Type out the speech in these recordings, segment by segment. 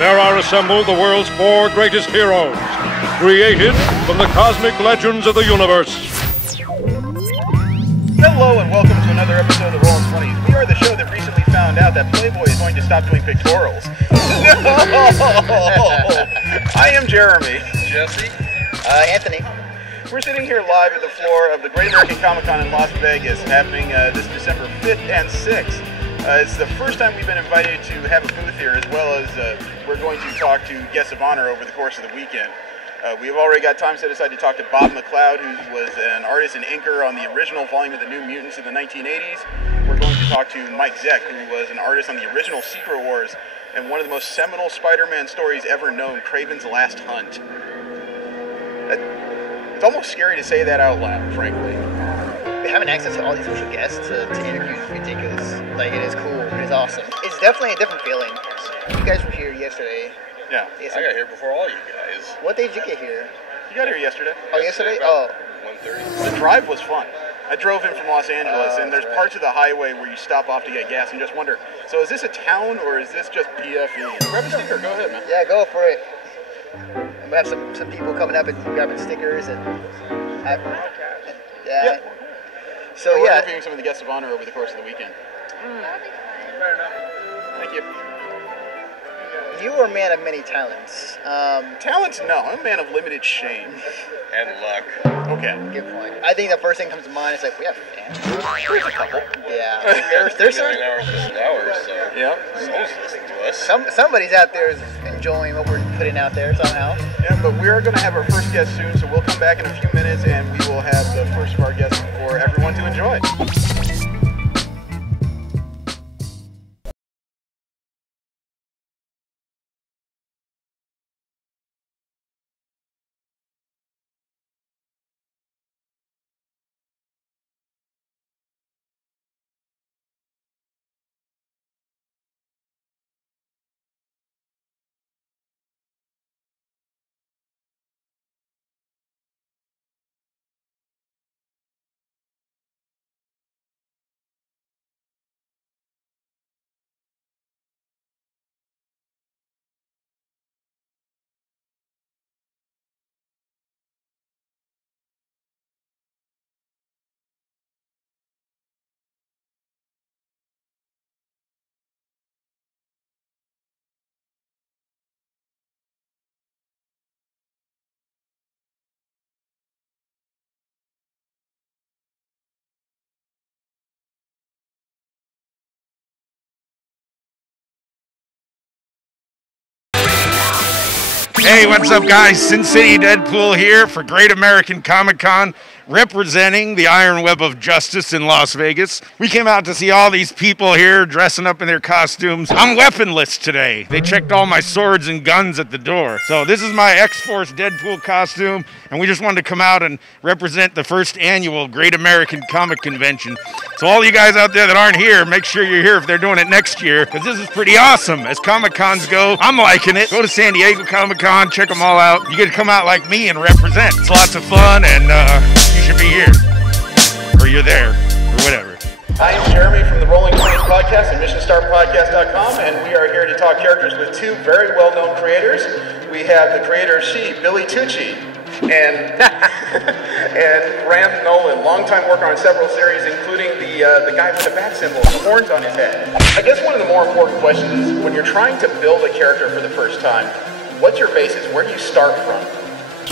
There are assembled the world's 4 greatest heroes, created from the cosmic legends of the universe. Hello and welcome to another episode of Rollin' 20s. We are the show that recently found out that Playboy is going to stop doing pictorials. I am Jeremy. Jesse. Anthony. We're sitting here live at the floor of the Great American Comicon in Las Vegas, happening this December 5th and 6th. It's the first time we've been invited to have a booth here, as well as we're going to talk to guests of honor over the course of the weekend. We've already got time set aside to talk to Bob McLeod, who was an artist and inker on the original volume of the New Mutants in the 1980s. We're going to talk to Mike Zeck, who was an artist on the original Secret Wars and one of the most seminal Spider-Man stories ever known, Kraven's Last Hunt. It's almost scary to say that out loud, frankly. Having access to all these special guests to interview is ridiculous. Like, it is cool. It is awesome. It's definitely a different feeling. You guys were here yesterday. Yeah. I got here before all you guys. What day did you get here? You got here yesterday. Oh, yesterday? Oh. 1:30. The drive was fun. I drove in from Los Angeles, and there's parts of the highway where you stop off to get gas and just wonder, so is this a town or is this just BFE? Grab a sticker. Go ahead, man. Yeah, go for it. We have some people coming up and grabbing stickers and yeah. So we're yeah, interviewing some of the guests of honor over the course of the weekend. Fair enough. Thank you. you are a man of many talents. Talents? No, I'm a man of limited shame. And luck. Okay. Good point. I think the first thing that comes to mind is like, we have fans. There's a couple. Yeah. There's some. 9 hours, 6 hours, so. Yeah. Someone's listening to us. Somebody's out there is enjoying what we're putting out there somehow. Yeah, but we are going to have our first guest soon, so we'll come back in a few minutes and we will have the first of our guests for everyone to enjoy. Hey, what's up, guys? Sin City Deadpool here for Great American Comicon, representing the Iron Web of Justice in Las Vegas. We came out to see all these people here dressing up in their costumes. I'm weaponless today. They checked all my swords and guns at the door. So this is my X-Force Deadpool costume, and we just wanted to come out and represent the first annual Great American Comic Convention. So all you guys out there that aren't here, make sure you're here if they're doing it next year, because this is pretty awesome. As Comic-Cons go, I'm liking it. Go to San Diego Comic-Con, check them all out. You get to come out like me and represent. It's lots of fun, and you should be here, or you're there, or whatever. I am Jeremy from the Rolling 20s podcast and MissionStarPodcast.com, and we are here to talk characters with two very well-known creators. We have the creator of She, Billy Tucci, and Graham Nolan, longtime worker on several series, including the guy with the bat symbol, the horns on his head. I guess one of the more important questions is, when you're trying to build a character for the first time, what's your basis? Where do you start from?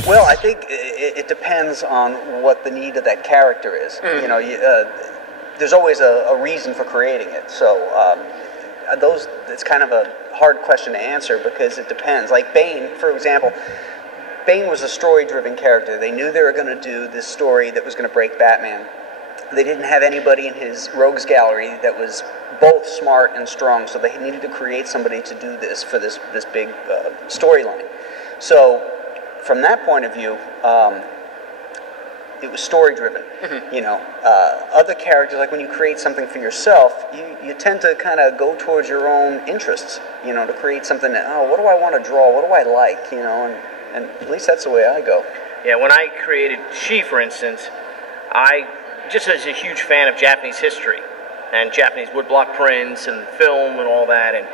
Well, I think it depends on what the need of that character is. You know, there's always a reason for creating it. So it's kind of a hard question to answer because it depends. Like Bane, for example, Bane was a story-driven character. They knew they were going to do this story that was going to break Batman. They didn't have anybody in his rogues gallery that was both smart and strong, so they needed to create somebody to do this for this big storyline. So from that point of view, it was story-driven. Mm-hmm. You know, other characters, like when you create something for yourself, you tend to kind of go towards your own interests, you know, to create something that, oh, what do I want to draw? What do I like? You know, and at least that's the way I go. Yeah, when I created She, for instance, I just was a huge fan of Japanese history and Japanese woodblock prints and film and all that, and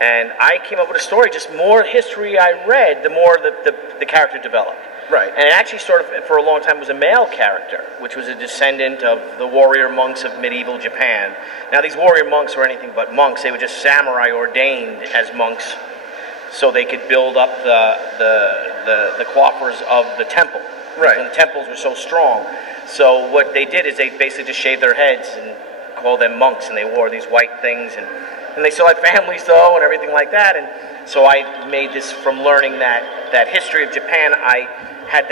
And I came up with a story. Just more history I read, the more the character developed. Right. And it actually sort of, for a long time, was a male character, which was a descendant of the warrior monks of medieval Japan. Now, these warrior monks were anything but monks. They were just samurai ordained as monks so they could build up the coffers of the temple. Right. And the temples were so strong. So what they did is they basically just shaved their heads and called them monks, and they wore these white things. And they still had families, though, and everything like that. And so I made this from learning that history of Japan. I had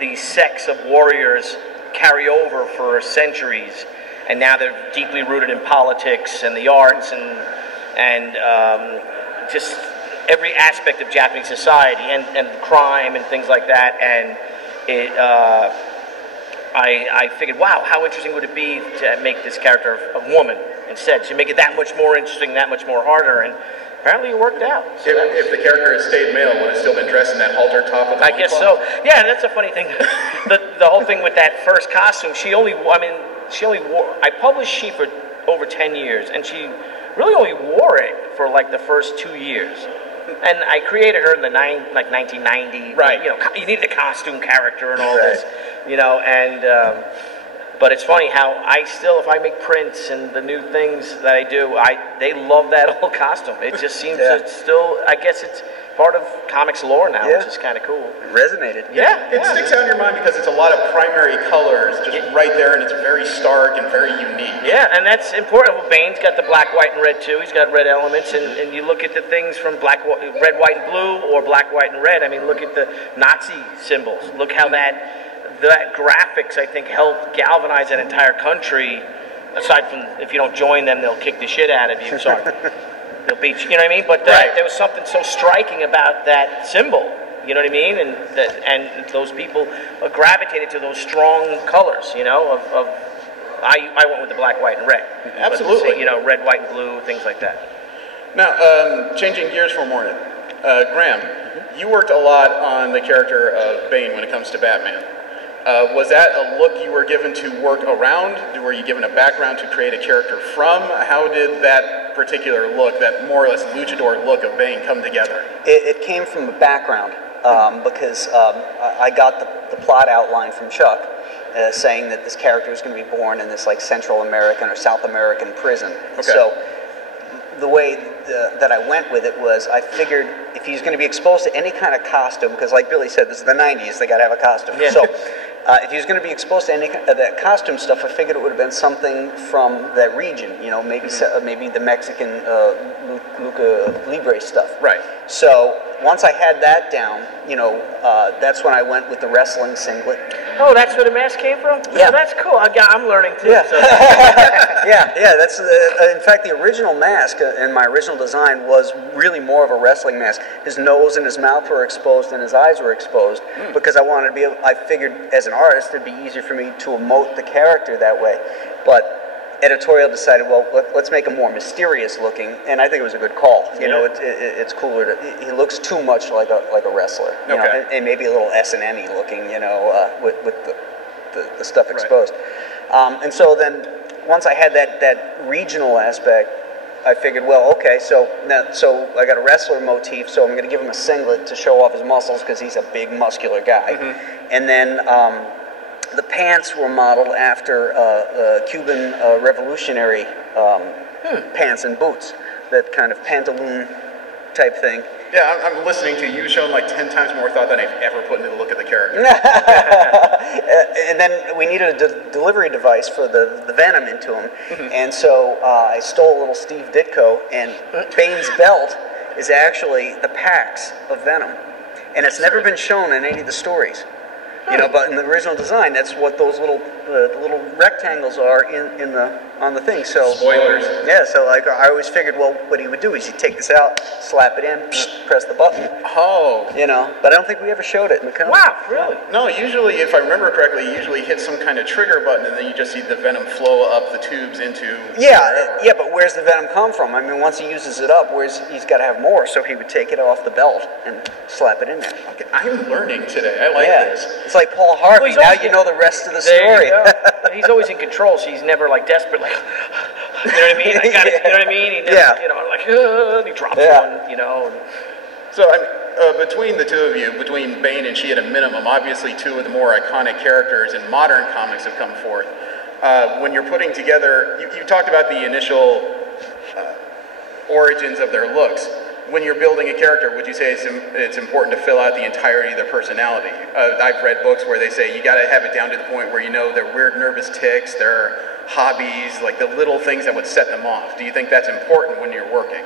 the sects of warriors carry over for centuries, and now they're deeply rooted in politics and the arts and just every aspect of Japanese society and crime and things like that. And it, I figured, wow, how interesting would it be to make this character a woman instead? To make it that much more interesting, that much more harder, and apparently it worked out. So if the character had stayed male, would it still been dressed in that halter top with the I guess so. Yeah, that's a funny thing. the whole thing with that first costume, she only wore, I published She for over 10 years, and she really only wore it for like the first 2 years. And I created her in the 1990. Right. You know, you needed a costume character and all this, you know, and but it's funny how I still, if I make prints and the new things that I do, they love that old costume. It just seems to still, I guess it's part of comics lore now, which is kind of cool. It resonated. Yeah. It sticks out in your mind because it's a lot of primary colors just right there, and it's very stark and very unique. Yeah, and that's important. Well, Bane's got the black, white, and red too. He's got red elements, and you look at the things from red, white, and blue, or black, white, and red. I mean, look at the Nazi symbols. Look how that graphics, I think, helped galvanize that entire country. Aside from, if you don't join them, they'll kick the shit out of you. Sorry. They'll beat you, you know what I mean? But there was something so striking about that symbol, you know what I mean? And those people gravitated to those strong colors, you know, I went with the black, white, and red. Absolutely. But, you know, red, white, and blue, things like that. Now, changing gears for a moment. Graham, you worked a lot on the character of Bane when it comes to Batman. Was that a look you were given to work around? Were you given a background to create a character from? How did that particular look, that more or less luchador look of Bane, come together? It came from the background because I got the plot outline from Chuck saying that this character was going to be born in this like Central American or South American prison. Okay. So the way that I went with it was I figured if he's going to be exposed to any kind of costume, because like Billy said, this is the 90s, they got to have a costume. Yeah. So if he was going to be exposed to any of that costume stuff, I figured it would have been something from that region, you know, maybe the Mexican Lucha Libre stuff. Right. So once I had that down, you know, that's when I went with the wrestling singlet. Oh, that's where the mask came from? Yeah. Oh, that's cool. I'm learning too. Yeah. So. yeah. That's in fact the original mask in my original design was really more of a wrestling mask. His nose and his mouth were exposed and his eyes were exposed because I wanted to be. I figured as an artist it'd be easier for me to emote the character that way, but editorial decided, well, let's make him more mysterious looking, and I think it was a good call. You know, it's cooler. He looks too much like a wrestler, you know, and maybe a little S&M-y looking, you know, with the stuff exposed. And so then, once I had that regional aspect, I figured, well, okay, so I got a wrestler motif, so I'm going to give him a singlet to show off his muscles because he's a big, muscular guy, and then. The pants were modeled after Cuban revolutionary pants and boots, that kind of pantaloon type thing. Yeah, I'm listening to you showing like 10 times more thought than I've ever put into the look of the character. And then we needed a delivery device for the venom into him, and so I stole a little Steve Ditko, and Bane's belt is actually the packs of venom, and it's never been shown in any of the stories. You know, but in the original design, that's what those little rectangles are on the thing. So spoilers. Yeah. So like I always figured, well, what he would do is he'd take this out, slap it in, press the button. Oh. You know, but I don't think we ever showed it in the comic. Wow, really? No, usually, if I remember correctly, you usually hit some kind of trigger button, and then you just see the venom flow up the tubes into. Yeah, but where's the venom come from? I mean, once he uses it up, he's got to have more. So he would take it off the belt and slap it in there. Okay, I'm learning today. I like this. It's like Paul Harvey. Now you know the rest of the story. He's always in control, so he's never like desperate, like You know what I mean? I got it. You know what I mean? He does, you know, like, and he drops one, you know. So, between the two of you, between Bane and she at a minimum, obviously two of the more iconic characters in modern comics have come forth. When you're putting together, you talked about the initial origins of their looks. When you're building a character, would you say it's important to fill out the entirety of their personality? I've read books where they say you got to have it down to the point where you know their weird nervous tics, their hobbies, like the little things that would set them off. Do you think that's important when you're working?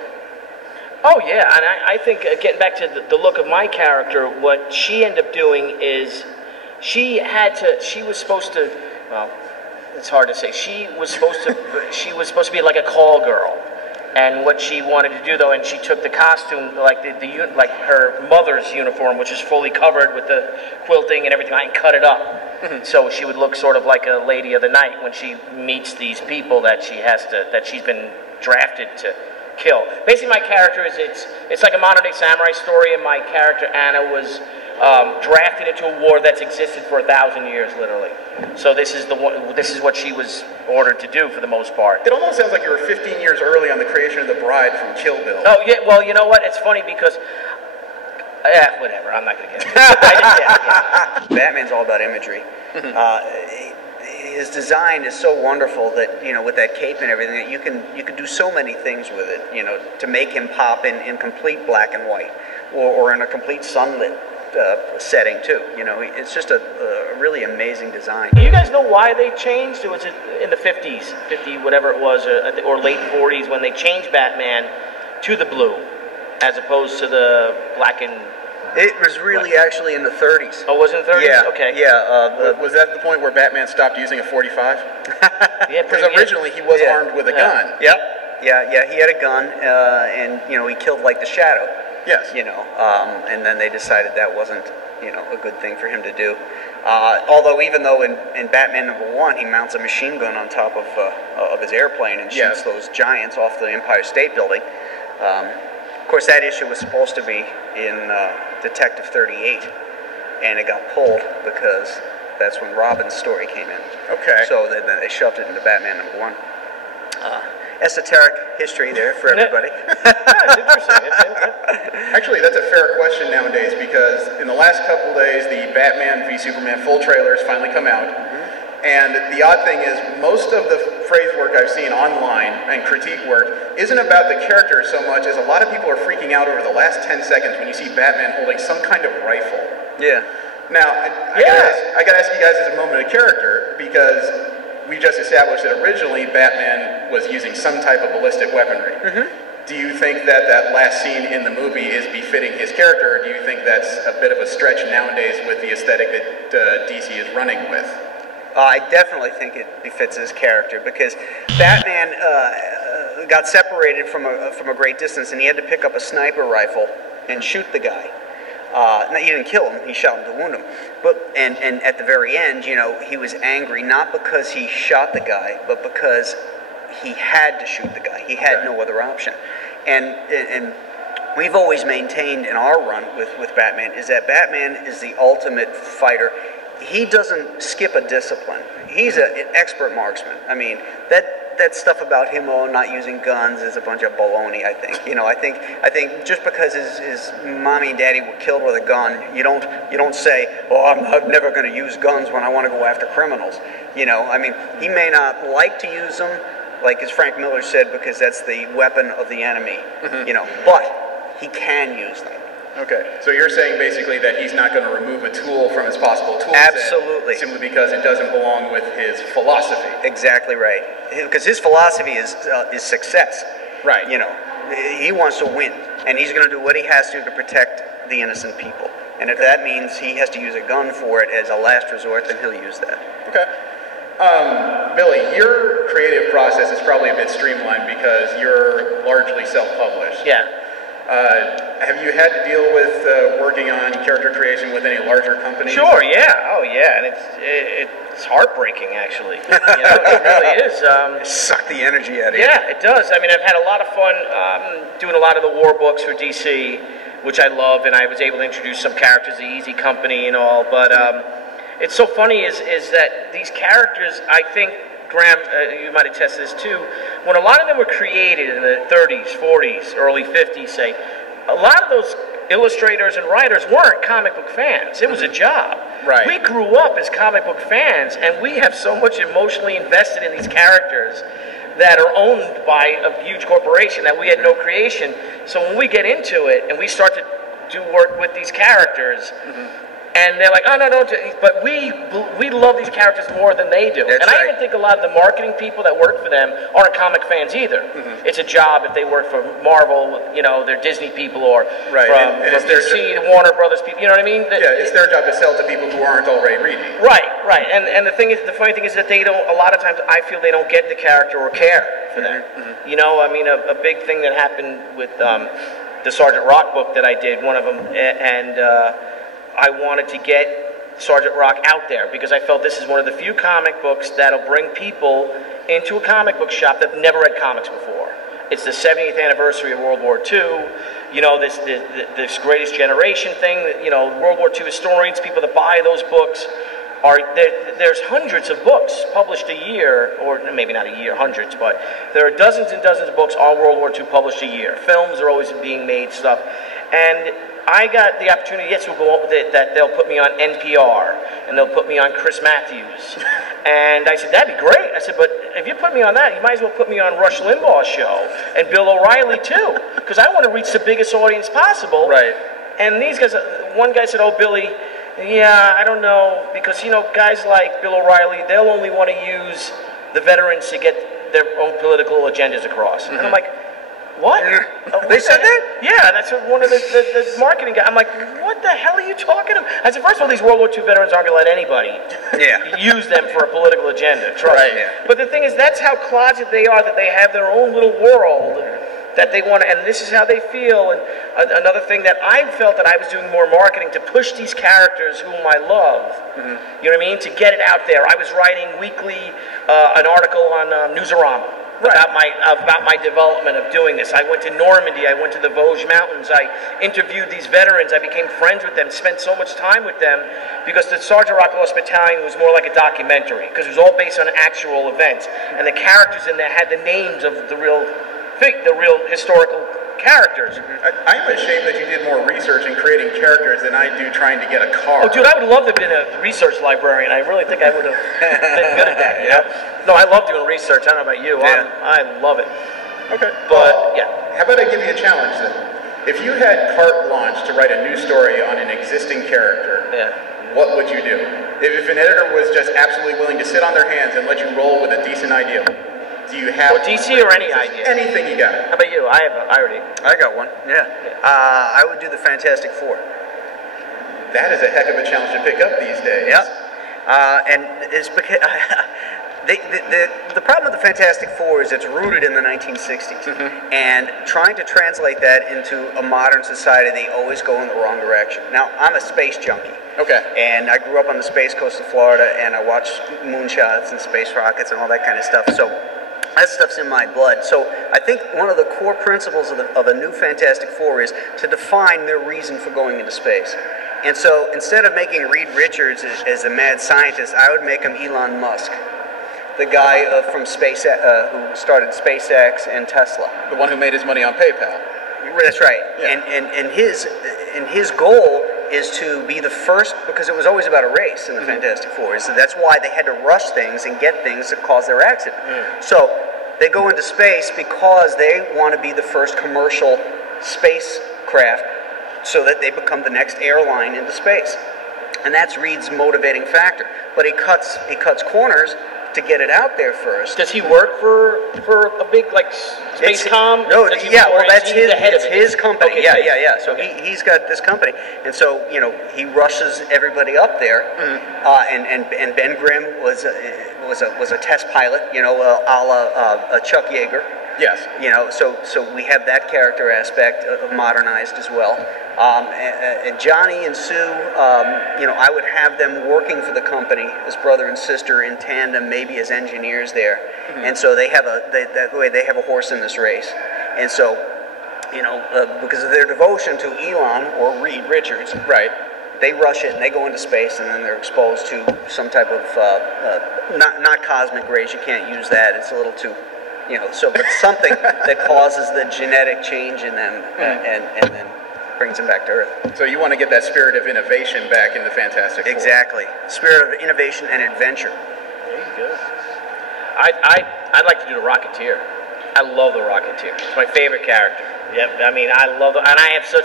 Oh yeah, and I think getting back to the look of my character, what she ended up doing is she was supposed to, well, it's hard to say. She was supposed to be like a call girl. And what she wanted to do, though, and she took the costume, like like her mother's uniform, which is fully covered with the quilting and everything, and cut it up. So she would look sort of like a lady of the night when she meets these people that she's been drafted to kill. Basically, my character is it's like a modern day samurai story, and my character Anna was drafted into a war that's existed for 1,000 years, literally. So this is what she was ordered to do for the most part. It almost sounds like you were 15 years early on the creation of the Bride from Kill Bill. Oh yeah, well you know what? It's funny because whatever. I'm not gonna get it. Batman's all about imagery. His design is so wonderful that, you know, with that cape and everything, that you can do so many things with it, you know, to make him pop in complete black and white, or in a complete sunlit setting too. You know, it's just a really amazing design. Do you guys know why they changed? Was it in the 50s, 50 whatever it was, or late 40s when they changed Batman to the blue, as opposed to the black and... It was really actually in the 30s. Oh, was it in the 30s? Yeah. Okay. Yeah. Was that the point where Batman stopped using a 45? Yeah, because originally he was armed with a gun. Yep. Yeah. He had a gun, and you know, he killed like the Shadow. Yes. You know, and then they decided that wasn't, you know, a good thing for him to do. Although, even though in Batman #1 he mounts a machine gun on top of his airplane and shoots those giants off the Empire State Building. Of course, that issue was supposed to be in Detective 38, and it got pulled because that's when Robin's story came in. Okay. So then they shoved it into Batman #1. Esoteric history there for everybody. It's interesting. Actually, that's a fair question nowadays, because in the last couple days, the Batman v Superman full trailer has finally come out. And the odd thing is, most of the phrase work I've seen online and critique work isn't about the character so much as a lot of people are freaking out over the last 10 seconds when you see Batman holding some kind of rifle. Yeah. Now, I gotta ask you guys as a moment of character, because we just established that originally Batman was using some type of ballistic weaponry. Do you think that that last scene in the movie is befitting his character, or do you think that's a bit of a stretch nowadays with the aesthetic that DC is running with? I definitely think it befits his character, because Batman got separated from a great distance, and he had to pick up a sniper rifle and shoot the guy. No, he didn't kill him, he shot him to wound him. But and at the very end, you know, he was angry not because he shot the guy, but because he had to shoot the guy. He had no other option. And we've always maintained in our run with Batman is that Batman is the ultimate fighter. He doesn't skip a discipline. He's an expert marksman. I mean, that stuff about him not using guns is a bunch of baloney, I think. You know, I think just because his mommy and daddy were killed with a gun, you don't say, "Oh, I'm never going to use guns when I want to go after criminals." You know, I mean, he may not like to use them, like as Frank Miller said, because that's the weapon of the enemy. You know, but he can use them. Okay, so you're saying basically that he's not going to remove a tool from his possible tool Absolutely. set simply because it doesn't belong with his philosophy. Exactly right. Because his philosophy is success. Right. You know, he wants to win, and he's going to do what he has to protect the innocent people. And if that means he has to use a gun for it as a last resort, then he'll use that. Okay. Billy, your creative process is probably a bit streamlined because you're largely self-published. Yeah. Have you had to deal with working on character creation with any larger companies? Sure, yeah. Oh, yeah. And it's heartbreaking, actually. You know, it really is. Suck the energy out of you. Yeah, it does. I mean, I've had a lot of fun doing a lot of the war books for DC, which I love, and I was able to introduce some characters, the Easy Company and all. But it's so funny is that these characters, I think, Graham, you might attest to this too, when a lot of them were created in the 30s, 40s, early 50s, say, a lot of those illustrators and writers weren't comic book fans. It was a job. Right. We grew up as comic book fans, and we have so much emotionally invested in these characters that are owned by a huge corporation that we had no creation. So when we get into it and we start to do work with these characters, and they're like, oh, no, don't. But we love these characters more than they do. That's and I right. even think a lot of the marketing people that work for them aren't comic fans either. It's a job if they work for Marvel, you know, they're Disney people, or Right. from And it's their DC to Warner Brothers people. You know what I mean? Yeah, it's their job to sell to people who aren't already reading. Right. And the thing is, the funny thing is that they don't. A lot of times, I feel they don't get the character or care for them. You know, I mean, a big thing that happened with the Sergeant Rock book that I did, one of them, and I wanted to get Sergeant Rock out there because I felt this is one of the few comic books that'll bring people into a comic book shop that have never read comics before. It's the 70th anniversary of World War II. You know, this Greatest Generation thing. You know, World War II historians, people that buy those books, there's hundreds of books published a year, or maybe not a year, hundreds, but there are dozens and dozens of books on World War II published a year. Films are always being made, stuff. And I got the opportunity, yes, we'll go that they'll put me on NPR, and they'll put me on Chris Matthews. And I said, that'd be great. I said, but if you put me on that, you might as well put me on Rush Limbaugh's show, and Bill O'Reilly too, because I want to reach the biggest audience possible. Right. And these guys, one guy said, oh, Billy, yeah, I don't know, because, you know, guys like Bill O'Reilly, they'll only want to use the veterans to get their own political agendas across. And I'm like, what? They said that? Yeah, that's what one of the marketing guys. I'm like, what the hell are you talking about? I said, first of all, these World War II veterans aren't going to let anybody use them for a political agenda. Trust me. Yeah. But the thing is, that's how closet they are, that they have their own little world that they want to, and this is how they feel. And another thing that I felt that I was doing more marketing to push these characters whom I love, you know what I mean, to get it out there. I was writing weekly an article on Newsarama. About my development of doing this. I went to Normandy, I went to the Vosges Mountains, I interviewed these veterans, I became friends with them, spent so much time with them, because the Sergeant Rock Lost Battalion was more like a documentary, because it was all based on actual events, and the characters in there had the names of the real historical characters. I'm ashamed that you did more research in creating characters than I do trying to get a car. Oh, dude, I would love to have been a research librarian. I really think I would have been good at that. No, I love doing research. I don't know about you. Yeah. I love it. Okay. But, yeah. How about I give you a challenge then? If you had carte blanche to write a new story on an existing character, what would you do? If an editor was just absolutely willing to sit on their hands and let you roll with a decent idea, do you have... Or DC or any idea? Anything you got. How about you? I got one. I would do the Fantastic Four. That is a heck of a challenge to pick up these days. Yep. And it's because the problem with the Fantastic Four is it's rooted in the 1960s, and trying to translate that into a modern society, they always go in the wrong direction. Now, I'm a space junkie. Okay. And I grew up on the space coast of Florida, and I watched moonshots and space rockets and all that kind of stuff. So that stuff's in my blood. So I think one of the core principles of a new Fantastic Four is to define their reason for going into space. And so instead of making Reed Richards as a mad scientist, I would make him Elon Musk, the guy from who started SpaceX and Tesla. The one who made his money on PayPal. That's right. Yeah. And his goal is to be the first, because it was always about a race in the Fantastic Four. So that's why they had to rush things and get things that cause their accident. So they go into space because they want to be the first commercial spacecraft, so that they become the next airline into space. And that's Reed's motivating factor. But he cuts corners to get it out there first. Does he work for a big Spacecom? No, well, that's his company. Okay, yeah. So he's got this company, and so he rushes everybody up there. And Ben Grimm was a test pilot, a la Chuck Yeager. Yes. So we have that character aspect modernized as well. And Johnny and Sue, I would have them working for the company as brother and sister in tandem, maybe as engineers there. And so they have that way they have a horse in this race. And so, because of their devotion to Elon or Reed Richards, right, they rush it and they go into space, and then they're exposed to some type of not cosmic rays. You can't use that; it's a little too, but something that causes the genetic change in them, and then brings them back to Earth. So you want to get that spirit of innovation back in the Fantastic Four. Exactly, spirit of innovation and adventure. There you go. I'd like to do the Rocketeer. I love the Rocketeer. It's my favorite character. Yeah, I mean, I love it, and I have so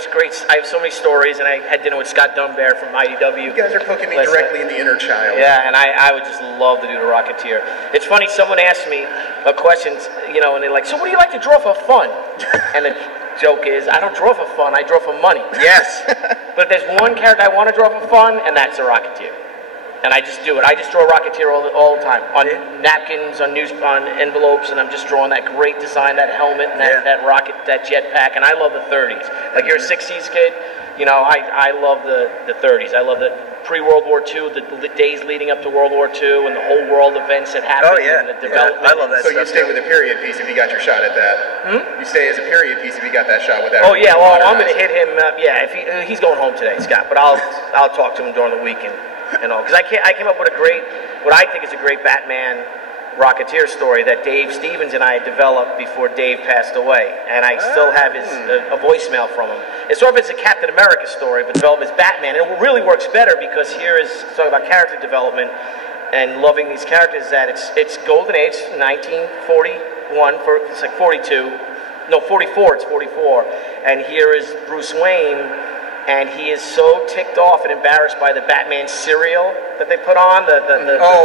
many stories, and I had dinner with Scott Dunbar from IDW. You guys are poking me directly in the inner child. Yeah, and I would just love to do the Rocketeer. It's funny, someone asked me a question, and they're like, so what do you like to draw for fun? And the joke is, I don't draw for fun, I draw for money. Yes. But there's one character I want to draw for fun, and that's the Rocketeer. And I just do it. I just draw Rocketeer all the time on napkins, on envelopes, and I'm just drawing that great design, that helmet, and that rocket, that jetpack. And I love the 30s. Like you're a 60s kid, I love the 30s. I love the pre-World War II, the days leading up to World War II, and the whole world events that happened. Oh yeah, and the development. I love that. So you stay with a period piece if you got your shot at that. You stay as a period piece if you got that shot with that. Oh yeah, well I'm going to hit him. If he's going home today, Scott, but I'll talk to him during the weekend. Because I came up with what I think is a great Batman Rocketeer story that Dave Stevens and I developed before Dave passed away, and I still have a voicemail from him. It's sort of a Captain America story, but developed as Batman, and it really works better because here is talking about character development and loving these characters. That it's Golden Age, 1941 it's like 42, no 44, it's 44, and here is Bruce Wayne. And he is so ticked off and embarrassed by the Batman cereal that they put on, the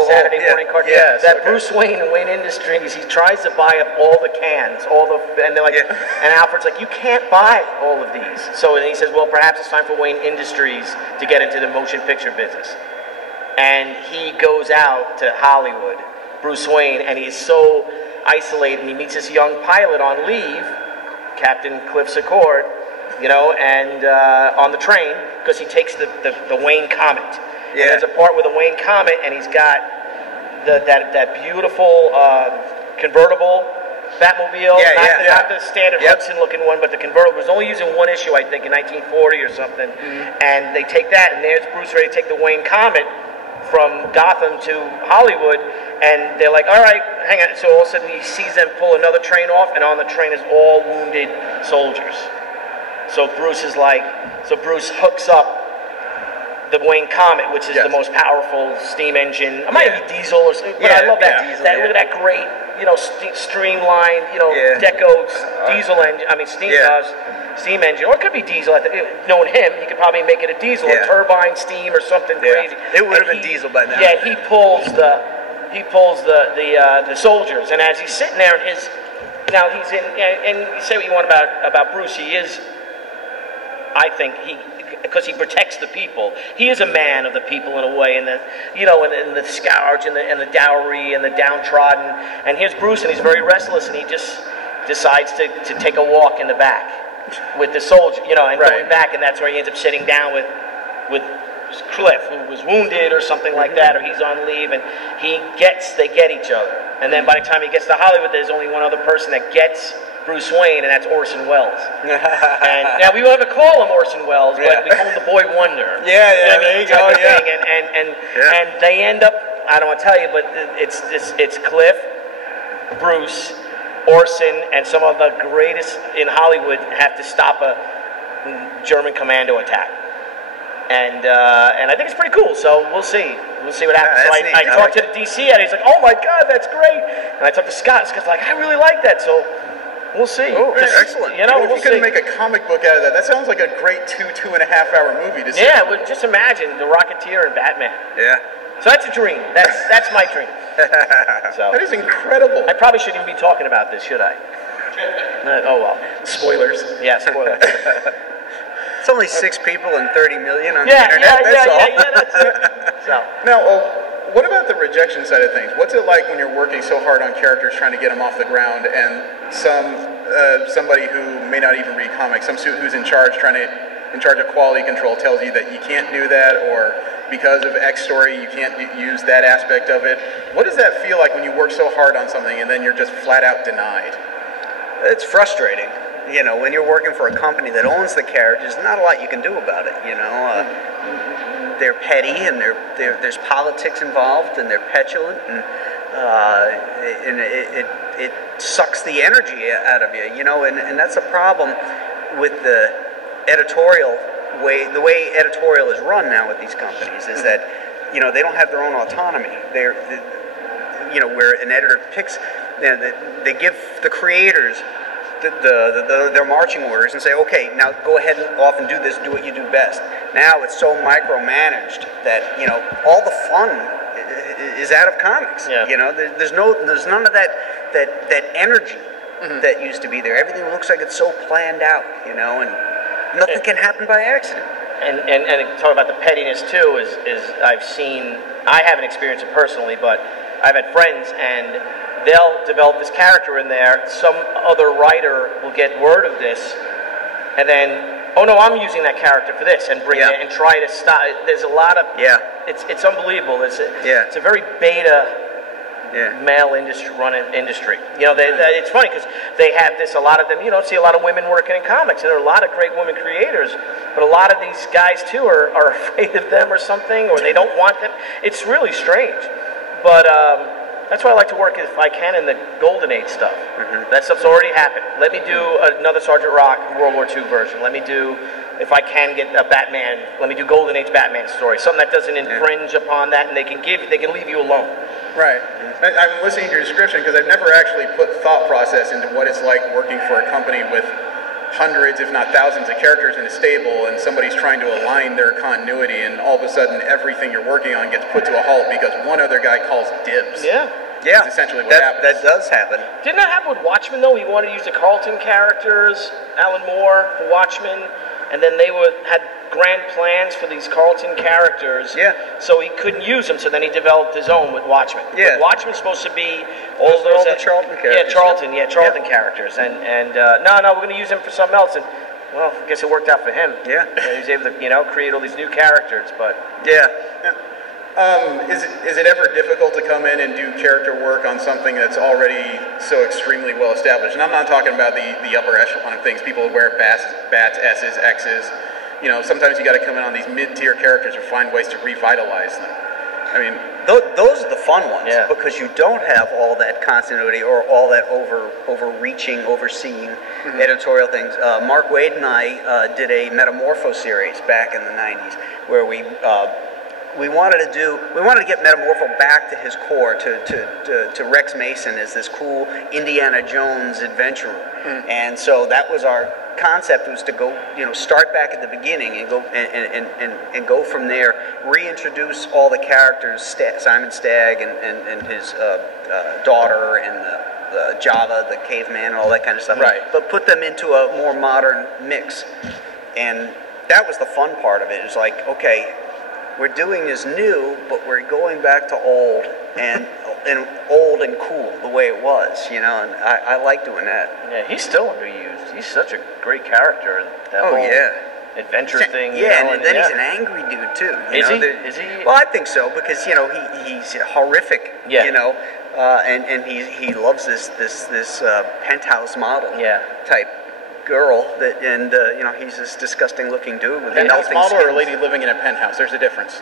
Saturday morning cartoon. Yes, Bruce Wayne and Wayne Industries, he tries to buy up all the cans, and they're like, and Alfred's like, you can't buy all of these. So and he says, well, perhaps it's time for Wayne Industries to get into the motion picture business. And he goes out to Hollywood, Bruce Wayne, and he's so isolated. And he meets this young pilot on leave, Captain Cliff Secord. And on the train, because he takes the Wayne Comet. Yeah. And there's a part with the Wayne Comet, and he's got that beautiful convertible Batmobile, not the standard Hudson-looking one, but the convertible. It was only used in one issue, I think, in 1940 or something. And they take that, and there's Bruce ready to take the Wayne Comet from Gotham to Hollywood, and they're like, all right, hang on. So all of a sudden he sees them pull another train off, and on the train is all wounded soldiers. So Bruce hooks up the Wayne Comet, which is the most powerful steam engine. It might be diesel or something, but I love that. Diesel, look at that great, streamlined, Deco diesel engine. I mean, steam engine, or it could be diesel. Knowing him, he could probably make it a diesel, a turbine steam or something crazy. It would have been diesel by now. Yeah, he pulls the soldiers, and as he's sitting there, he's in. And you say what you want about Bruce, he is. I think because he protects the people. He is a man of the people in a way, and the scourge and the dowry and the downtrodden. And here's Bruce, and he's very restless, and he just decides to take a walk in the back with the soldier, and going back, and that's where he ends up sitting down with Cliff, who was wounded or something like that, or he's on leave, and they get each other. And then by the time he gets to Hollywood, there's only one other person that gets Bruce Wayne, and that's Orson Welles. And now we won't ever call him Orson Welles, but we call him the Boy Wonder. There you go. And they end up, I don't want to tell you, but it's Cliff, Bruce, Orson, and some of the greatest in Hollywood have to stop a German commando attack. And I think it's pretty cool. So we'll see. We'll see what happens. So I talked to the DC editor. He's like, "Oh my God, that's great!" And I talked to Scott. Scott's like, "I really like that." So we'll see. Oh, excellent. We'll if you couldn't make a comic book out of that, that sounds like a great 2.5 hour movie to see. Yeah, well, just imagine the Rocketeer and Batman. Yeah. So that's a dream. That's my dream. So that is incredible. I probably shouldn't even be talking about this, should I? Oh well. Spoilers. Yeah, spoilers. It's only 6 people and 30 million on the internet. That's it. So. Now, what about the rejection side of things? What's it like when you're working so hard on characters, trying to get them off the ground, and somebody who may not even read comics, who's in charge of quality control, tells you that you can't do that, or because of X story you can't use that aspect of it? What does that feel like when you work so hard on something and then you're just flat out denied? It's frustrating. You know, when you're working for a company that owns the characters, not a lot you can do about it. You know, they're petty, and there's politics involved, and they're petulant, and it sucks the energy out of you. You know, and that's a problem with the editorial way. The way editorial is run now with these companies is that, you know, they don't have their own autonomy. You know, where an editor picks, you know, they give the creators their marching orders and say, okay, now go ahead and off and do this, do what you do best. Now it's so micromanaged that, you know, all the fun is out of comics. Yeah. You know, there's none of that energy that used to be there. Everything looks like it's so planned out, you know, and nothing can happen by accident. And talk about the pettiness too is I haven't experienced it personally, but I've had friends, and they'll develop this character in there. Some other writer will get word of this, and then, oh no, I'm using that character for this, and bring it and try to stop. There's a lot of It's unbelievable. It's a very beta male industry. You know, it's funny because they have this. A lot of them, you don't see a lot of women working in comics, and there are a lot of great women creators. But a lot of these guys too are afraid of them or something, or they don't want them. It's really strange. But that's why I like to work, if I can, in the Golden Age stuff. That stuff's already happened. Let me do another Sergeant Rock World War II version. Let me do, if I can get a Batman, let me do Golden Age Batman story. Something that doesn't infringe upon that, and they can leave you alone. Right. I'm listening to your description because I've never actually put thought process into what it's like working for a company with hundreds, if not thousands, of characters in a stable, and somebody's trying to align their continuity, and all of a sudden everything you're working on gets put to a halt because one other guy calls dibs. Yeah. That's essentially what happens. That does happen. Didn't that happen with Watchmen, though? He wanted to use the Carlton characters, Alan Moore, for Watchmen, and then they had grand plans for these Carlton characters. Yeah. So he couldn't use them, so then he developed his own with Watchmen. Yeah. But Watchmen's supposed to be all those the Charlton characters. Yeah, Charlton characters. And no, we're going to use him for something else. And, well, I guess it worked out for him. Yeah. He was able to, you know, create all these new characters, but... Yeah. Is it ever difficult to come in and do character work on something that's already so extremely well established? And I'm not talking about the upper echelon of things. People who wear bats, S's, X's. You know, sometimes you got to come in on these mid-tier characters or find ways to revitalize them. I mean, those are the fun ones, yeah, because you don't have all that continuity or all that overreaching, overseeing editorial things. Mark Waid and I did a Metamorpho series back in the 90s where we wanted to get Metamorpho back to his core, to Rex Mason as this cool Indiana Jones adventurer. And so that was our concept, was to go, you know, start back at the beginning and go and go from there, reintroduce all the characters, Simon Stagg and his daughter, and Java, the caveman, and all that kind of stuff. Right. But put them into a more modern mix. And that was the fun part of it. It's like, okay, we're doing this new, but we're going back to old and old and cool the way it was, you know. And I like doing that. Yeah, he's still underused. He's such a great character. And that whole adventure thing. Yeah, and then he's an angry dude too. Is he? Well, I think so, because, you know, he's horrific. Yeah. You know, and he loves this penthouse model type girl, that, and you know, he's this disgusting looking dude with penthouse melting model skins. or a lady living in a penthouse? There's a difference.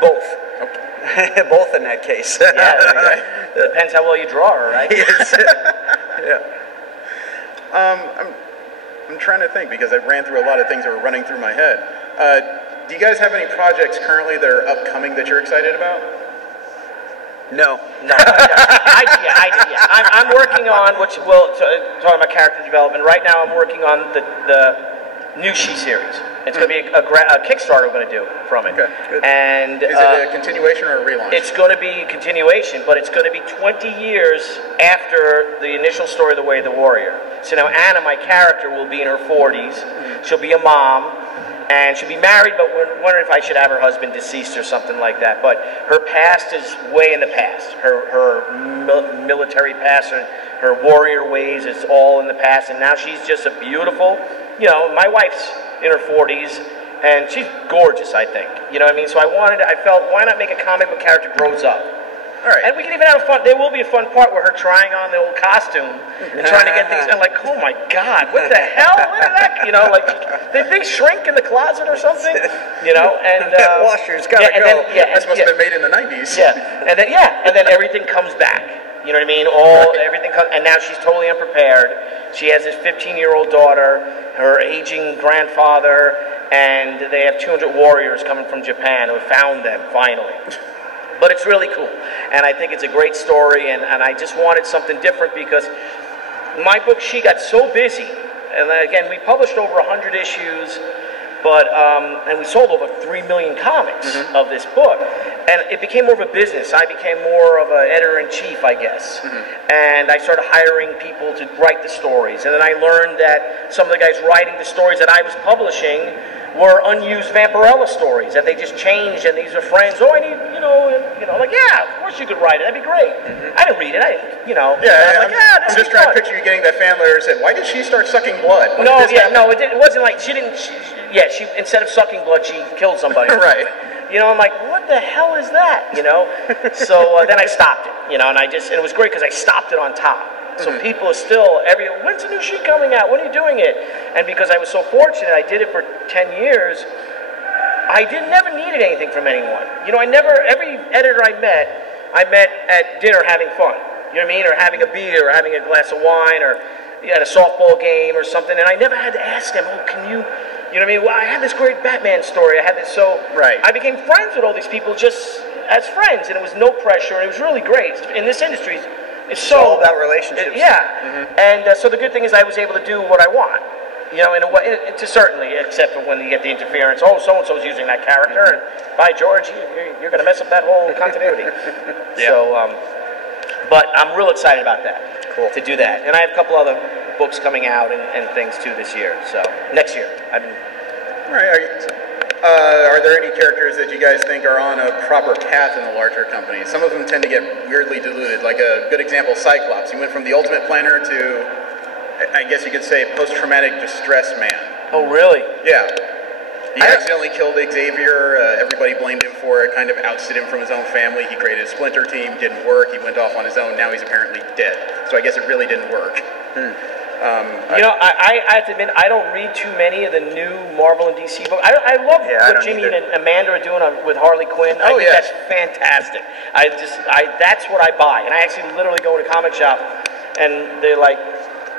Both. Okay. Both in that case. Yeah, depends how well you draw her, right? Yes. Yeah. I'm trying to think, because I ran through a lot of things that were running through my head. Do you guys have any projects currently that are upcoming that you're excited about? No. I'm working on, talking about character development. Right now, I'm working on the new She series. It's going to be a Kickstarter we're going to do from it. Okay, good. And is it a continuation or a relaunch? It's going to be a continuation, but it's going to be 20 years after the initial story, The Way of the Warrior. So now Anna, my character, will be in her 40s. She'll be a mom. And she'll be married, but we're wondering if I should have her husband deceased or something like that. But her past is way in the past. Her military past, her warrior ways, it's all in the past. And now she's just a beautiful, you know, my wife's in her 40s, and she's gorgeous, I think. You know what I mean? So I felt, why not make a comic book character grows up? All right. And we can even have a fun. There will be a fun part where her trying on the old costume and trying to get things. I'm like, oh my god, what the hell? What is that? You know, like did things shrink in the closet or something? You know, and washer's gotta go. That must have been made in the '90s. Yeah, and then everything comes back. You know what I mean? Everything comes, and now she's totally unprepared. She has this 15-year-old daughter, her aging grandfather, and they have 200 warriors coming from Japan who have found them finally. But it's really cool, and I think it's a great story, and I just wanted something different because my book, she got so busy, and again, we published over 100 issues, but and we sold over 3 million comics of this book, and it became more of a business. I became more of an editor-in-chief, I guess, and I started hiring people to write the stories, and then I learned that some of the guys writing the stories that I was publishing were unused Vampirella stories that they just changed, and these are friends. Oh, I need, like, yeah, of course you could write it. That'd be great. I didn't read it. I'm just trying to picture you getting that fan letter and said, why did she start sucking blood? It wasn't like she didn't. She instead of sucking blood, she killed somebody. Right. You know, I'm like, what the hell is that? You know. So then I stopped it. You know, and it was great because I stopped it on top. So people are still, when's the new sheet coming out? When are you doing it? And because I was so fortunate, I did it for 10 years, I never needed anything from anyone. You know, every editor I met at dinner having fun. You know what I mean? Or having a beer, or having a glass of wine, or at a softball game or something. And I never had to ask them, oh, can you know what I mean? Well, I had this great Batman story. I had this, I became friends with all these people just as friends. And it was no pressure, and it was really great. In this industry, it's all about relationships. And so the good thing is I was able to do what I want, you know, in a way, certainly, except for when you get the interference. Oh, so-and-so's using that character, and by George, you're going to mess up that whole continuity. So, but I'm real excited about that, to do that. And I have a couple other books coming out and things too this year. So next year, All right. Are there any characters that you guys think are on a proper path in the larger company? Some of them tend to get weirdly diluted. Like a good example, Cyclops. He went from the Ultimate Planner to, I guess you could say, post-traumatic distress man. Oh, really? Yeah. He accidentally killed Xavier. Everybody blamed him for it, kind of ousted him from his own family. He created a splinter team, didn't work. He went off on his own. Now he's apparently dead. So I guess it really didn't work. I have to admit, I don't read too many of the new Marvel and DC books. I love what Jimmy and Amanda are doing with Harley Quinn. I think that's fantastic. That's what I buy. And I actually literally go in a comic shop, and they're like,